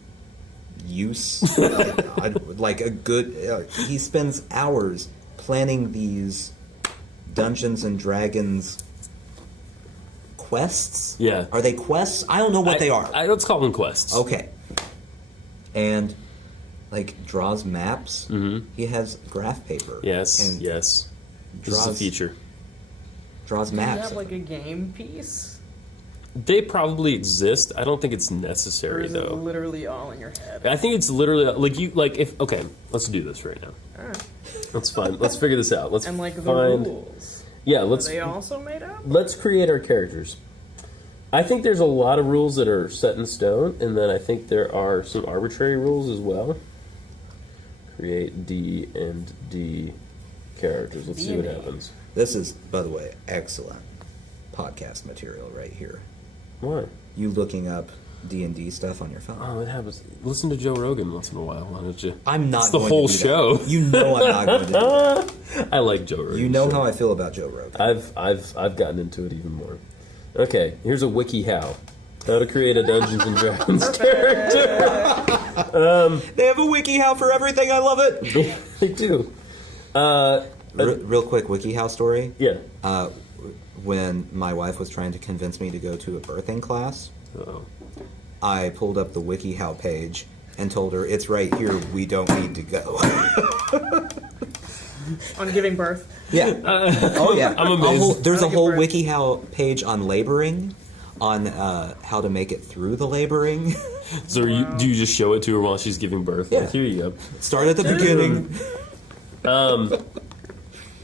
use. Like a good. He spends hours planning these Dungeons and Dragons quests. Yeah. Are they quests? I don't know what they are. Let's call them quests. Okay. And like draws maps. He has graph paper. Yes. And Yes. This is a feature. Draws Do you maps. have like a game piece? They probably exist. I don't think it's Or necessary is it though. literally all in your head? I think it's literally if okay, let's do this right now. Alright. That's fine. Let's figure this out. Let's And like the find. rules. Yeah, Are let's they also made up? let's create our characters. I think there's a lot of rules that are set in stone, and then I think there are some arbitrary rules as well. Create D and D characters. Let's see what D&D. happens. This is, by the way, excellent podcast material right here. What? You looking up D&D stuff on your phone. Oh, it happens. Listen to Joe Rogan once in a while. Why don't you? I'm not It's the going whole to do show. That. You know I'm not going to do that. I like Joe Rogan. You know so how I feel about Joe Rogan. I've gotten into it even more. Okay, here's a wiki how to create a Dungeons and Dragons character. They have a WikiHow for everything. I love it. They do. Real quick WikiHow story. Yeah. When my wife was trying to convince me to go to a birthing class, Uh-oh. I pulled up the WikiHow page and told her, it's right here, we don't need to go. On giving birth? Yeah. Oh, yeah. I'm amazed. There's a I'll whole give birth. WikiHow page on laboring, on how to make it through the laboring. So do you just show it to her while she's giving birth? Yeah. Like, here you go. Start at the beginning.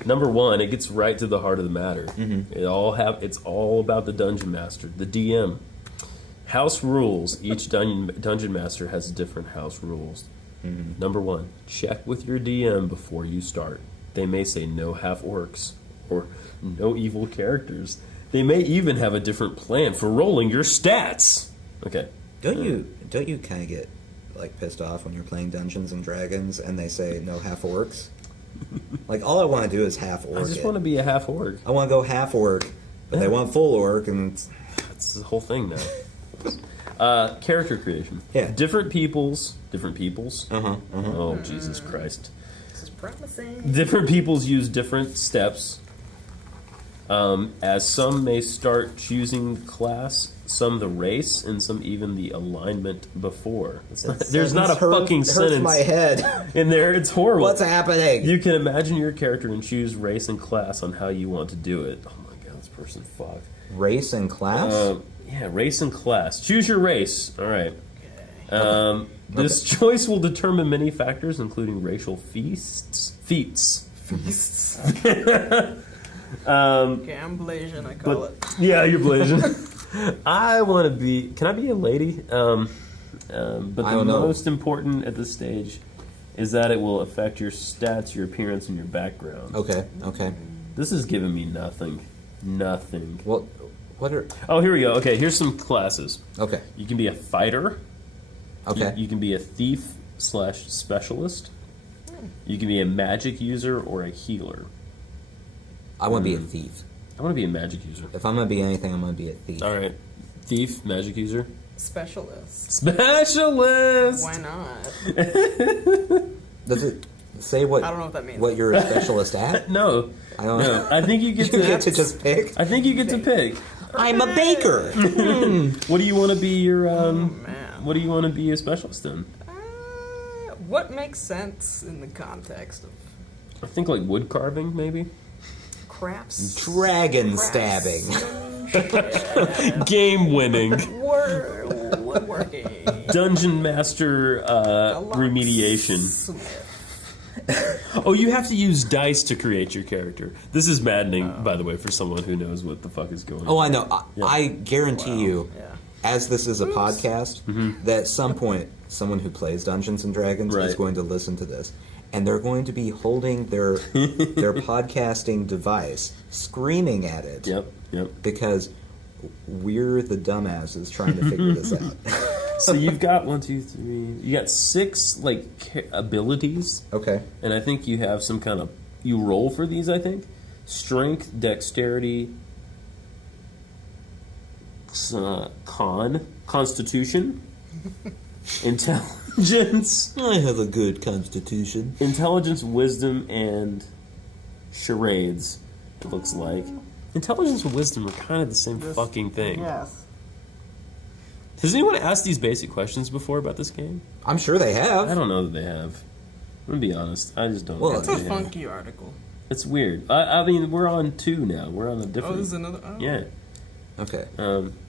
Number one, it gets right to the heart of the matter. Mm-hmm. It's all about the Dungeon Master, the DM. House rules. Each Dungeon Master has different house rules. Mm-hmm. Number one, check with your DM before you start. They may say no half-orcs or no evil characters. They may even have a different plan for rolling your stats. Okay. Don't you kind of get like pissed off when you're playing Dungeons and Dragons and they say no half orcs? Like all I want to do is half orc. I just want to be a half-orc. I want to go half orc, but they want full orc, and That's the whole thing now. Character creation. Yeah. Different peoples. Oh, Jesus Christ. This is promising. Different peoples use different steps. As some may start choosing class, some the race, and some even the alignment before. There's not a fucking hurts sentence my head. in there. It's horrible. What's happening? You can imagine your character and choose race and class on how you want to do it. Oh my god, this person fucked. Race and class? Yeah, race and class. Choose your race. All right. This choice will determine many factors, including racial feats. Okay, I'm Blasian, I call it. Yeah, you're Blasian. I want to be. Can I be a lady? But the don't know. most important at this stage is that it will affect your stats, your appearance, and your background. Okay. This is giving me nothing. Nothing. Well, what are... Oh, here we go. Okay, here's some classes. Okay. You can be a fighter. Okay. You can be a thief/specialist. You can be a magic user or a healer. I want to be a thief. I want to be a magic user. If I'm going to be anything, I'm going to be a thief. All right. Thief, magic user. Specialist. Specialist! Why not? Does it say what... I don't know what that means. What you're a specialist at? No. I don't know. I think you get You to... get to just pick? I think you get to pick. I'm a baker! What do you want to be your... Man. What do you want to be a specialist in? What makes sense in the context of I think like wood carving, maybe? crafts? Dragon stabbing. Game winning. Woodworking. Dungeon Master remediation. Smith. Oh, you have to use dice to create your character. This is maddening, by the way, for someone who knows what the fuck is going on. Oh, I know. I guarantee you, Yeah. as this is a podcast, that at some point, someone who plays Dungeons and Dragons is Right. going to listen to this, and they're going to be holding their podcasting device, screaming at it, Yep. because we're the dumbasses trying to figure this out. So you've got 1, 2, 3. You got 6 abilities, Okay. and I think you have some kind of you roll for these. I think strength, dexterity, constitution, intelligence. I have a good constitution. Intelligence, wisdom, and charades, it looks like. Intelligence and wisdom are kind of the same fucking thing. Yes. Has anyone asked these basic questions before about this game? I'm sure they have. I don't know that they have. I'm going to be honest. I just don't know. That's a that they have. funky article. It's weird. I mean, we're on 2 now. We're on a different... Oh, this is another... Oh. Yeah. Okay.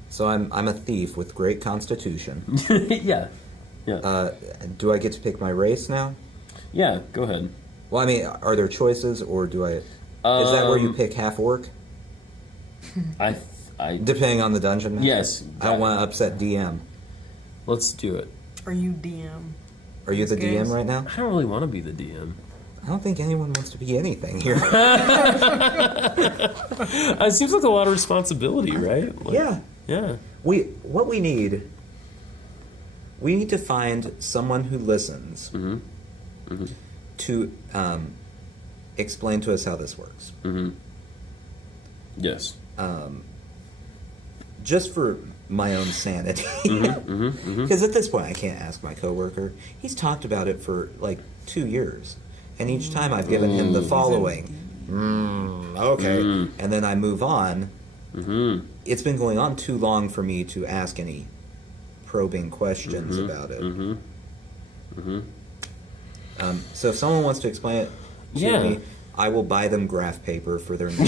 So I'm a thief with great constitution. Yeah. Yeah. Do I get to pick my race now? Yeah, go ahead. Well, I mean, are there choices, or do I... Is that where you pick half orc? I Depending on the dungeon master? Yes. I don't want to upset DM. Let's do it. Are you DM? Are you the Games? DM right now? I don't really want to be the DM. I don't think anyone wants to be anything here. It seems like a lot of responsibility, right? Yeah. Yeah. We need to find someone who listens to explain to us how this works. Yes. Just for my own sanity. Because at this point I can't ask my coworker. He's talked about it for like 2 years. And each time I've given him the following. Okay. And then I move on. It's been going on too long for me to ask any probing questions about it. So if someone wants to explain it to me, I will buy them graph paper for their name.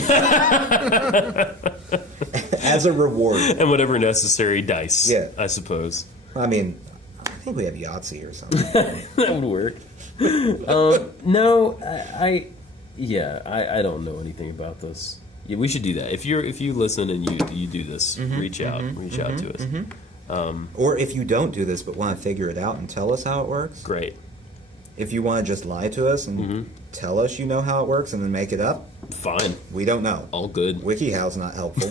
As a reward. And whatever necessary dice, Yeah. I suppose. I mean, I think we have Yahtzee or something. That would work. No, I don't know anything about this. Yeah, we should do that. If you listen and you do this, reach out to us. Or if you don't do this but want to figure it out and tell us how it works. Great. If you want to just lie to us and tell us you know how it works and then make it up, Fine. we don't know. All good. WikiHow's not helpful.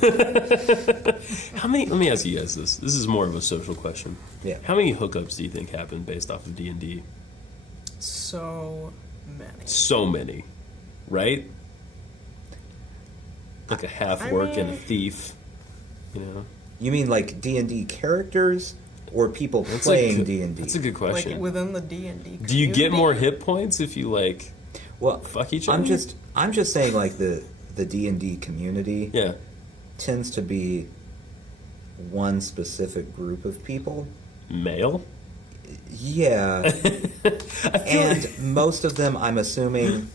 How many? Let me ask you guys this. This is more of a social question. Yeah. How many hookups do you think happen based off of D&D? So many. So many, right? Like a half orc and a thief. You know. You mean like D&D characters or people playing D&D? That's a good question. Like within the D&D Do you get more hit points if you like Well, fuck each other? I'm just saying like the D&D community Yeah. tends to be one specific group of people. Male? Yeah. And most of them, I'm assuming,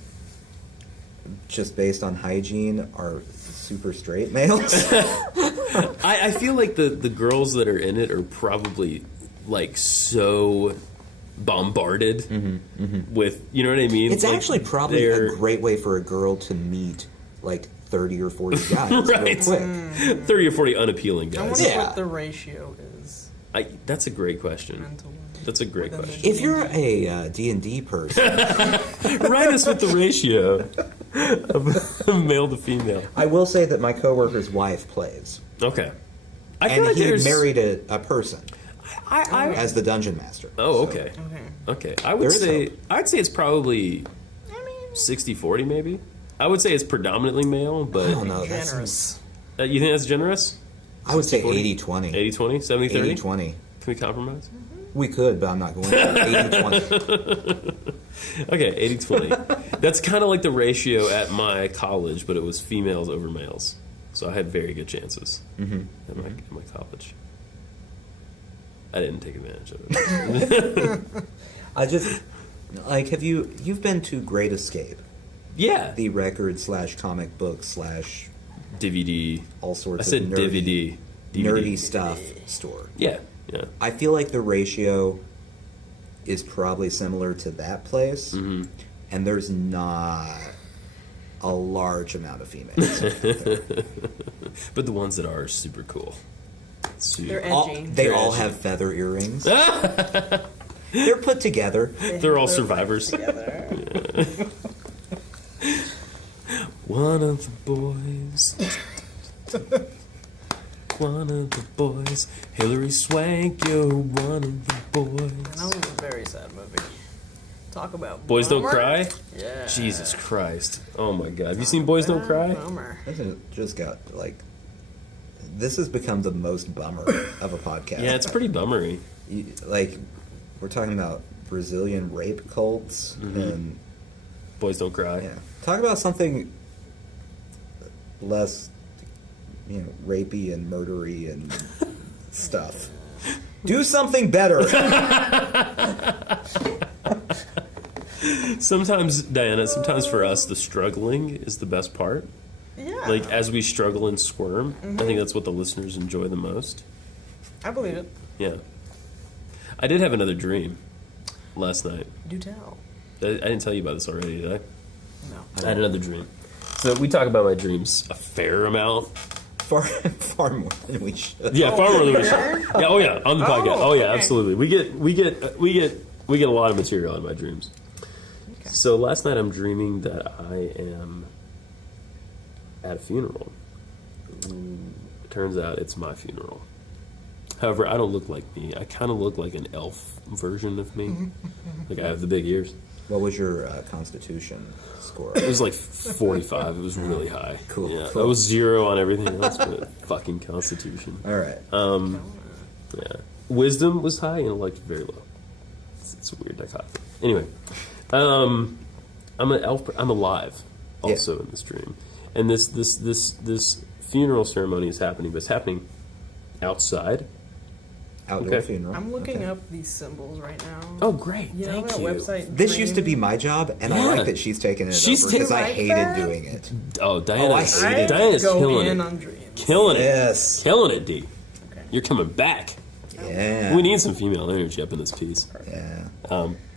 just based on hygiene, are super straight males. I feel like the girls that are in it are probably like so bombarded with, you know what I mean? It's like, actually probably they're- a great way for a girl to meet like 30 or 40 guys Right. real quick. 30 or 40 unappealing I guys. wonder Yeah. what the ratio is. That's a great question. Mental. That's a great Within the question. If you're a D&D person, Write us with the ratio of male to female. I will say that my coworker's wife plays. Okay. I feel And like he there's... married a person I as the dungeon master. Oh, So- okay. Okay. Okay. I would There is say... hope. I'd say it's probably 60-40 maybe. I would say it's predominantly male, but... I don't know. Generous. You think that's generous? I would say 60-40? 80-20. 80-20? 70-30? 80-20. Can we compromise? We could, but I'm not going to. 80-20. Okay, 80-20. That's kind of like the ratio at my college, but it was females over males. So I had very good chances at my college. I didn't take advantage of it. I just, like, you've been to Great Escape, Yeah. the record / comic book / DVD. all sorts I said of nerdy DVD. stuff store. Yeah, yeah. I feel like the ratio is probably similar to that place, and there's not a large amount of females. But the ones that are super cool. They're Super. edgy. They all have feather earrings. They're put together. They're all survivors. Together. One of the boys. one of the boys. Hilary Swank, you're one of the boys. And that was a very sad movie. Talk about Boys Don't bummer. Cry? Yeah. Jesus Christ. Oh my God. Have you seen Boys Don't Cry? Bummer. This has just got like. This has become the most bummer of a podcast. Yeah, it's pretty bummery. Like, we're talking about Brazilian rape cults and Boys Don't Cry. yeah. Talk about something less, rapey and murdery and stuff. Do something better. Sometimes, Diana, sometimes for us, the struggling is the best part. Yeah. Like, as we struggle and squirm, I think that's what the listeners enjoy the most. I believe it. Yeah. I did have another dream last night. Do tell. I didn't tell you about this already, did I? No. I had another dream. So we talk about my dreams a fair amount. Far more than we should. Yeah, far more than we should. Yeah, oh yeah, on the podcast. Oh yeah, okay. absolutely. We get a lot of material out of my dreams. Okay. So last night I'm dreaming that I am at a funeral. It turns out it's my funeral. However, I don't look like me. I kind of look like an elf version of me. Like I have the big ears. What was your Constitution score? It was like 45. It was really high. Cool, Yeah, cool. I was 0 on everything else, but fucking Constitution. All right. Yeah. Wisdom was high, intellect very low. It's a weird dichotomy. Anyway, I'm an elf. I'm alive, also in this dream, and this funeral ceremony is happening, but it's happening outside. Outdoor okay. funeral. I'm looking Okay. up these symbols right now. Oh, great! You know Thank that you. website? This used to be my job, and I Yeah. like that she's taken it She's over because I like hated that? doing it. Oh, Diana's, I hate it. Diana's go killing in it. on dreams. Killing it. Yes. Killing it, D. Okay. You're coming back. Yeah. We need some female energy up in this piece. Yeah.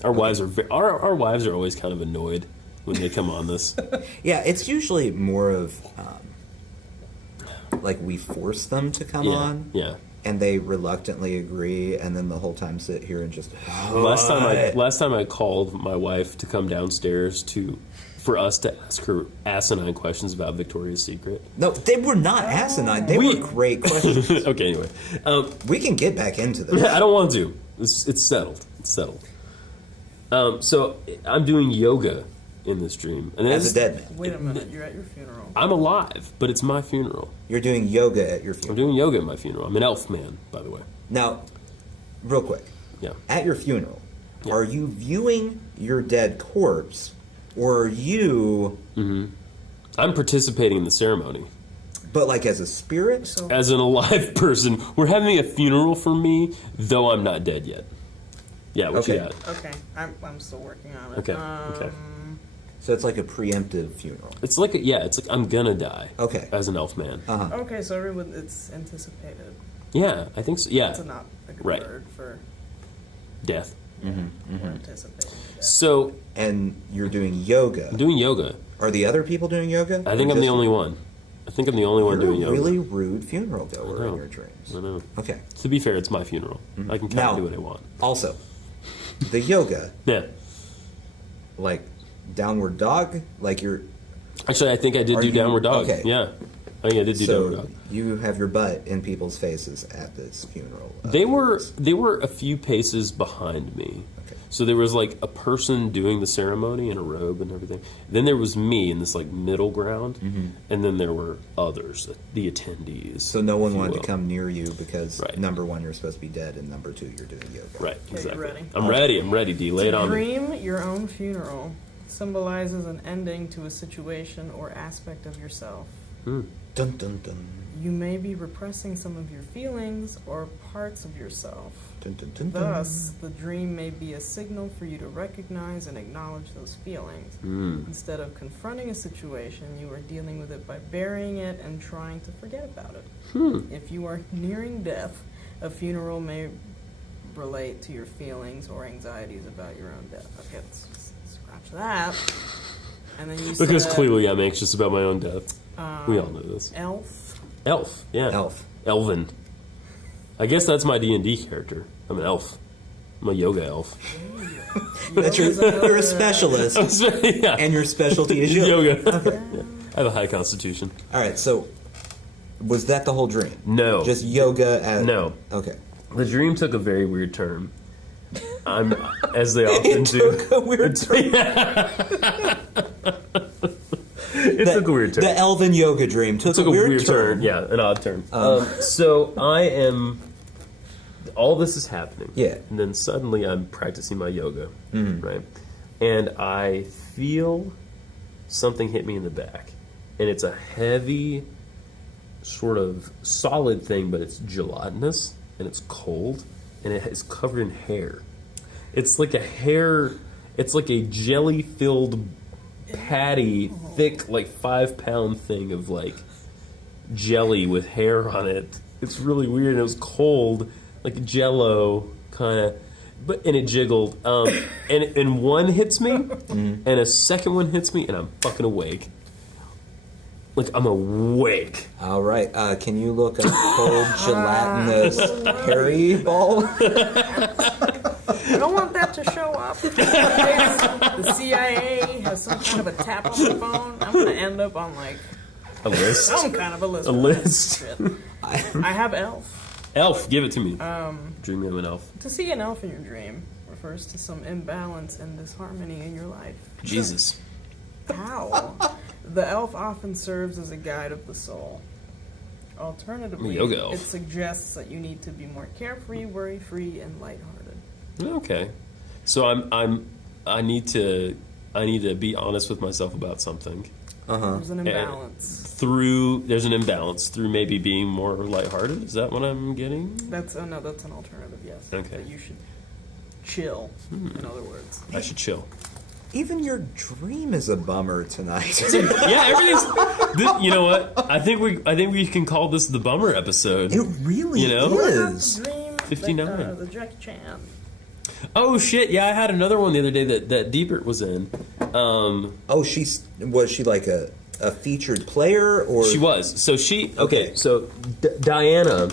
Our wives are our wives are always kind of annoyed when they come on this. Yeah, it's usually more of like we force them to come on, Yeah. and they reluctantly agree, and then the whole time sit here and just Last time I called my wife to come downstairs for us to ask her asinine questions about Victoria's Secret. No, they were not asinine. They We- were great questions. Okay, anyway, We can get back into this. I don't want to. It's settled. It's settled. So I'm doing yoga in this dream, and As a dead man, Wait a minute, you're at your funeral. I'm alive, but it's my funeral. you're doing yoga at your I'm funeral. doing yoga at my funeral. I'm an elf man, by the way. Now, real quick, Yeah. at your funeral, Yeah. are you viewing your dead corpse, or are you, I'm participating in the ceremony. but like as a spirit? So As an alive person, we're having a funeral for me, though I'm not dead yet. Yeah, what you Okay. got? okay, I'm still working on it. Okay, okay. So it's like a preemptive funeral. It's like I'm gonna die. Okay. As an elf man. Okay, so everyone, it's anticipated. Yeah, I think so. Yeah. That's not a good Right. word for Death. for anticipating. death. So And you're doing yoga. I'm doing yoga. Are the other people doing yoga? I think Or I'm the just- only one. I think I'm the only one You're doing a yoga. really rude funeral goer I know. in your dreams. I know. Okay. To be fair, it's my funeral. I can kind Now- of do what I want. Also, the yoga, Yeah. like downward dog, like you're. Actually, I think I did Are do you- downward dog. okay. Yeah. I think I did do downward So dog. you have your butt in people's faces at this funeral. They were a few paces behind me. Okay. So there was like a person doing the ceremony in a robe and everything. Then there was me in this like middle ground, and then there were others, the attendees. So no one if you wanted to will. come near you because Right. number one, you're supposed to be dead, and number two, you're doing yoga. Right, you exactly. ready? I'm ready. I'm ready. D, lay it To on me. dream your own funeral symbolizes an ending to a situation or aspect of yourself. Dun dun dun. You may be repressing some of your feelings or parts of yourself. Dun dun dun dun. Thus, the dream may be a signal for you to recognize and acknowledge those feelings. Instead of confronting a situation, you are dealing with it by burying it and trying to forget about it. If you are nearing death, a funeral may relate to your feelings or anxieties about your own death. Okay, let's scratch that. And then you Because said, clearly I'm anxious about my own death. We all know this. elf. Elf, yeah. Elf. Elven. I guess that's my D&D character. I'm an elf. I'm a yoga elf. That's you're a specialist, Yeah. and your specialty is yoga. Yoga. Yeah. I have a high constitution. All right, so Was that the whole dream? No. Just yoga at... No. Okay. The dream took a very weird turn. I'm, as they often do. Took a weird turn. It took a weird turn. The elven yoga dream took a weird turn. Yeah, an odd turn. So I am... All this is happening. Yeah. And then suddenly I'm practicing my yoga, right? And I feel something hit me in the back. And it's a heavy, sort of solid thing, but it's gelatinous, and it's cold, and it is covered in hair. It's like it's like a jelly-filled patty, thick, like 5-pound thing of like jelly with hair on it. It's really weird. It was cold, like Jello kind of, and it jiggled. And one hits me, and a second one hits me, and I'm fucking awake. Like I'm awake. All right. Can you look at cold gelatinous hairy ball? I don't want that to show up. The CIA has some kind of a tap on the phone. I'm going to end up on like A list. some kind of a list. A list. Shit. I have elf. Elf, give it to me. Dream of an elf. To see an elf in your dream refers to some imbalance and disharmony in your life. Jesus. How? The elf often serves as a guide of the soul. Alternatively, Yoga elf. it suggests that you need to be more carefree, worry-free, and lighthearted. Okay. So I need to be honest with myself about something. There's an imbalance. There's an imbalance through maybe being more lighthearted. Is that what I'm getting? That's an alternative, yes. Okay. That you should chill, in other words. I should chill. Even your dream is a bummer tonight. Yeah, everything's. You know what? I think we can call this the bummer episode. It really You know? is. Dream, 59. The Jackie Chan. Oh shit! Yeah, I had another one the other day that Deebert was in. Oh, was she like a featured player or She was. So she. Okay. So Diana.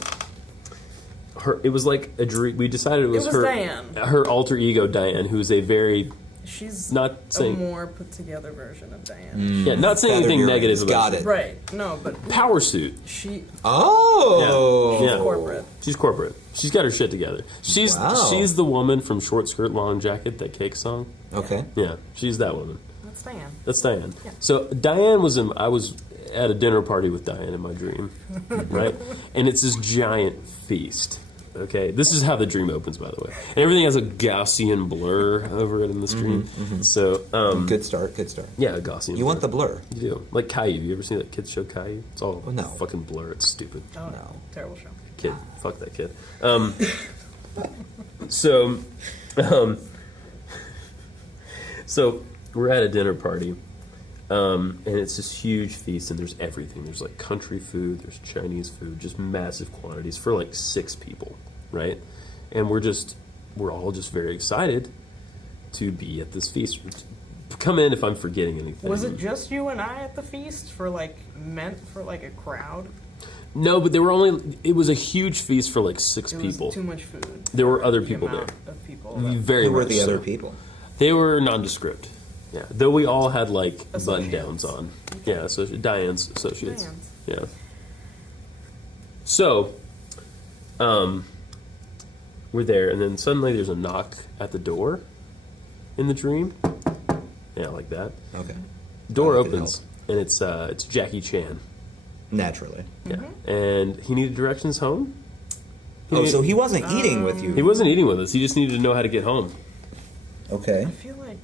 It was like a dream. We decided it was her. Diane. Her alter ego, Diane, who's a very. She's Not saying- a more put together version of Diane. Yeah, not saying anything negative about Got it. Right. No, but Power suit. she Oh. Yeah. corporate. She's corporate. She's got her shit together. She's the woman from Short Skirt, Long Jacket, that Cake song. Okay. Yeah, she's that woman. That's Diane. That's Diane. Yeah. So Diane I was at a dinner party with Diane in my dream, right? And it's this giant feast. Okay, this is how the dream opens, by the way. And everything has a Gaussian blur over it in the dream. So, Good start. Good start. yeah, a Gaussian. You want the blur? You do. Like Caillou. You ever seen that kids show Caillou? It's all no. fucking blur. It's stupid. Oh, No. terrible show. Kid. Fuck that kid. So we're at a dinner party, and it's this huge feast, and there's everything. There's like country food, there's Chinese food, just massive quantities for like 6 people, right? And we're all just very excited to be at this feast. Come in if I'm forgetting anything. Was it just you and I at the feast meant for like a crowd? No, but it was a huge feast for like 6 It people. was too much food. There were other The people there. amount of people. Very Who were much the so. other people? They were nondescript. Yeah, though we all had like Associates. button downs on. Yeah, so Diane's associates. Diane's. Yeah. So, we're there, and then suddenly there's a knock at the door in the dream. Yeah, like that. Okay. Door That could opens, and it's Jackie Chan. Naturally. Yeah, and he needed directions home. Oh, so he wasn't eating with you. He wasn't eating with us. He just needed to know how to get home. Okay. I feel like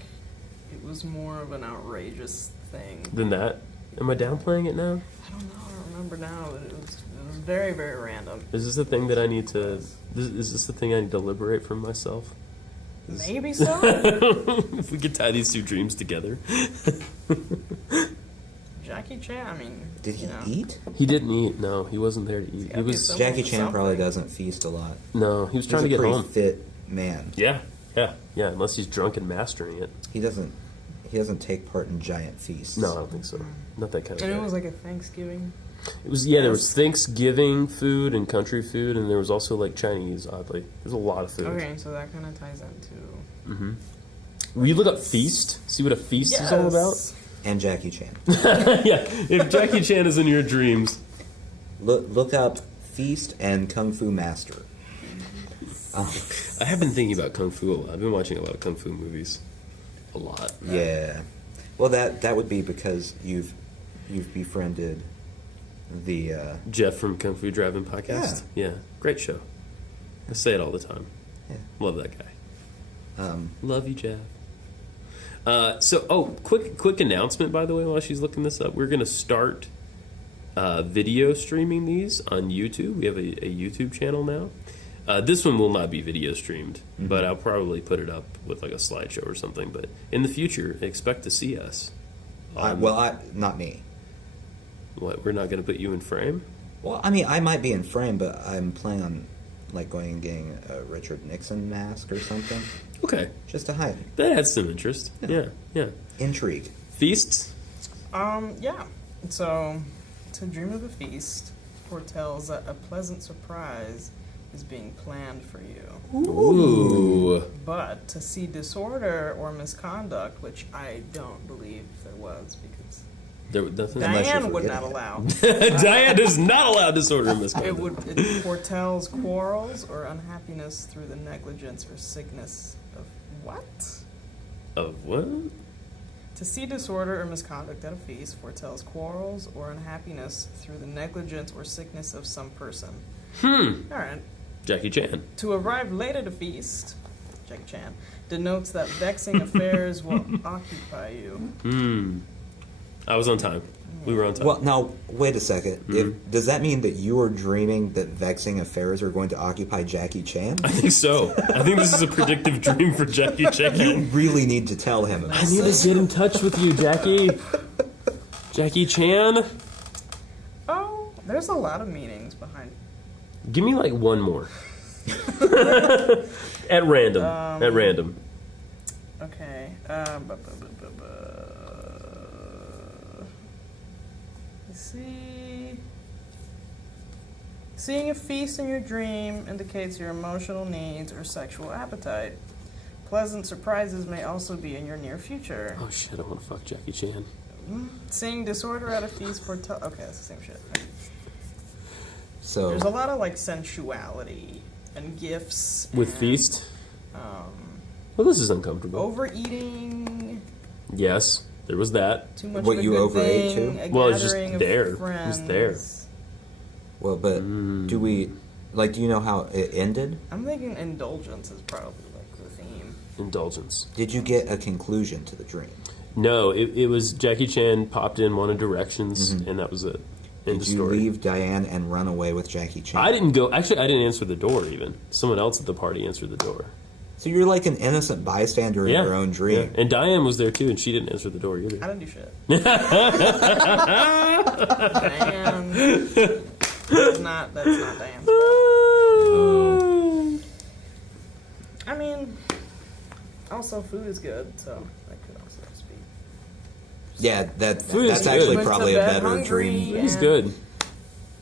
it was more of an outrageous thing. Than that, am I downplaying it now? I don't know. I don't remember now, but it was very, very random. Is this the thing that I need to? Is this the thing I need to liberate from myself? Maybe so. If we could tie these 2 dreams together. Jackie Chan. I mean, Did he you know. eat? He didn't eat. No, he wasn't there to eat. He gotta be was some- Jackie Chan probably something. doesn't feast a lot. no. He was trying to He's get a pretty home. fit man. Yeah. Unless he's drunk and mastering it. He doesn't take part in giant feasts. No, I don't think so. Not that kind of And guy. it was like a Thanksgiving. It was there was Thanksgiving food and country food, and there was also like Chinese. Oddly, there's a lot of food. Okay, so that kind of ties into. Will you look up feast? See what a feast is all about. And Jackie Chan. Yeah, if Jackie Chan is in your dreams, Look up Feast and Kung Fu Master. I have been thinking about Kung Fu a lot. I've been watching a lot of Kung Fu movies. A lot. Yeah. Well, that would be because you've befriended the Jeff from Kung Fu Drive-In Podcast. Yeah. Great show. I say it all the time. Yeah. Love that guy. Love you, Jeff. Quick announcement, by the way, while she's looking this up. We're going to start video streaming these on YouTube. We have a YouTube channel now. This one will not be video streamed, but I'll probably put it up with like a slideshow or something. But in the future, expect to see us. not me. What? We're not going to put you in frame? Well, I mean, I might be in frame, but I'm planning on like going and getting a Richard Nixon mask or something, Okay. just to hide. That adds some interest. Yeah. Intrigue. Feasts? Yeah. So, to dream of a feast foretells that a pleasant surprise is being planned for you. Ooh. But to see disorder or misconduct, which I don't believe there was, because There was nothing. Unless you're Diane would not forgetting allow. Diane is not allowed disorder and misconduct. It foretells quarrels or unhappiness through the negligence or sickness of what? Of what? To see disorder or misconduct at a feast foretells quarrels or unhappiness through the negligence or sickness of some person. All right. Jackie Chan. To arrive late at a feast, Jackie Chan, denotes that vexing affairs will occupy you. I was on time. We were on time. Well, now wait a second. Does that mean that you are dreaming that vexing affairs are going to occupy Jackie Chan? I think so. I think this is a predictive dream for Jackie You Chan. really need to tell him about I need to get in touch with you, Jackie. Jackie Chan. Oh, there's a lot of meanings behind. Give me like one more. At random. Okay. Let's see. Seeing a feast in your dream indicates your emotional needs or sexual appetite. Pleasant surprises may also be in your near future. Oh shit! I want to fuck Jackie Chan. Seeing disorder at a feast foretells. Okay, that's the same shit. So There's a lot of like sensuality and gifts. With and, feast. Well, this is uncomfortable. Overeating. Yes, there was that. Too much What of a you good overate thing, to? a Well, it's just gathering of there. It was friends. there. well, but do you know how it ended? I'm thinking indulgence is probably like the theme. Indulgence. Did you get a conclusion to the dream? No, it was Jackie Chan popped in, wanted directions, and that was it. End of Did you story. leave Diane and run away with Jackie Chan? I didn't go. Actually, I didn't answer the door even. Someone else at the party answered the door. So you're like an innocent bystander in your own dream. Yeah. And Diane was there too, and she didn't answer the door either. I didn't do shit. Diane. That's not Diane. I mean, also food is good, so that could also just be. Yeah, Food is that's good. actually Went to probably a bed better hungry. dream. It was Yeah. good.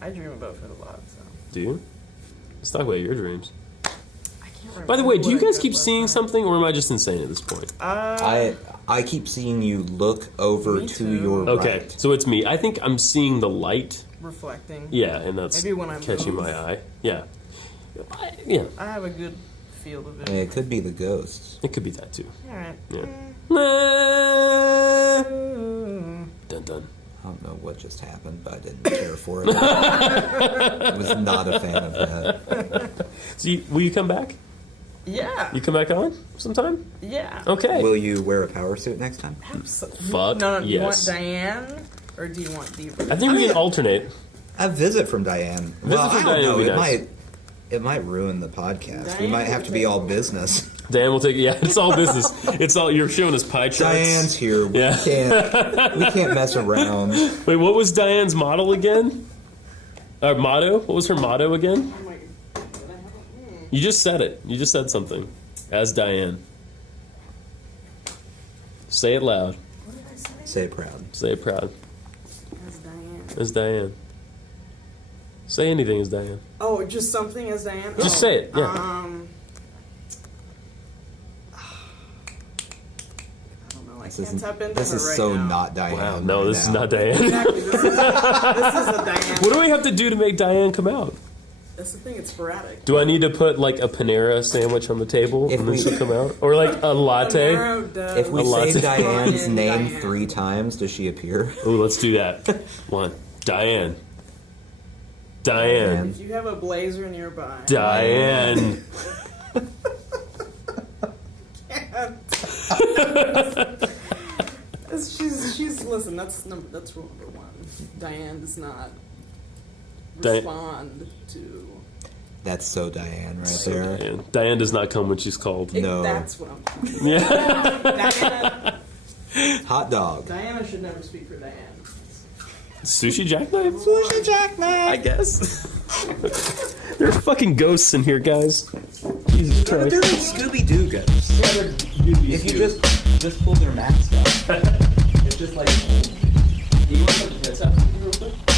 I dream about food a lot, so. Do you? Let's talk about your dreams. I can't remember. By the way, do you what I guys dreamt keep last seeing night. something, or am I just insane at this point? I keep seeing you look over Me to too. your Okay, right. so it's me. I think I'm seeing the light. Reflecting. Yeah, and that's Maybe when I catching move. my eye. Yeah. Yeah, I have a good field of I mean, vision. it could be the ghosts. it could be that too. Alright. Yeah. Dun dun. I don't know what just happened, but I didn't care for it. I was not a fan of that. So, will you come back? Yeah. You come back on sometime? Yeah. Okay. Will you wear a power suit next time? Fuck No, do you want yes. Diane or do you want Deebert? I think we can alternate. A visit from Diane. Well, from I don't Diane know. would be It nice. might ruin the podcast. We Diane might have will to be take all over. business. Dan will take. Yeah, it's all business. It's all you're showing us pie charts. Diane's here. We Yeah. can't mess around. Wait, what was Diane's model again? Motto? What was her motto again? Oh my God, I haven't- You just said it. You just said something. As Diane. Say it loud. What did I say? Say it proud. Say it proud. As Diane. As Diane. Say anything as Diane. Oh, just something as Diane? Just Oh, say it, yeah. I don't know. I This is tap into this her is right so now. not Diane. Wow, no, right this is now. not Diane. Exactly. This is a Diane. What do we have to do to make Diane come out? That's the thing. It's sporadic. Do I need to put like a Panera sandwich on the table If and then we- she'll come out, or like a latte? Panero does If we A latte. say Diane's Brian, name Diane. 3 times, does she appear? Ooh, let's do that. One, Diane. Diane. If you have a blazer nearby. Diane. She's listen. That's rule number 1. Diane does not Di- respond to. That's so Diane right there. Diane. Diane does not come when she's called. No. That's what I'm talking about. Yeah. Hot dog. Diana should never speak for Diane. Sushi Jackknife? Sushi Jackknife. I guess. There's fucking ghosts in here, guys. Jesus They're Christ. like Scooby-Doo ghosts. If you just pull their masks up, it's just like. You want to put the prints out real quick?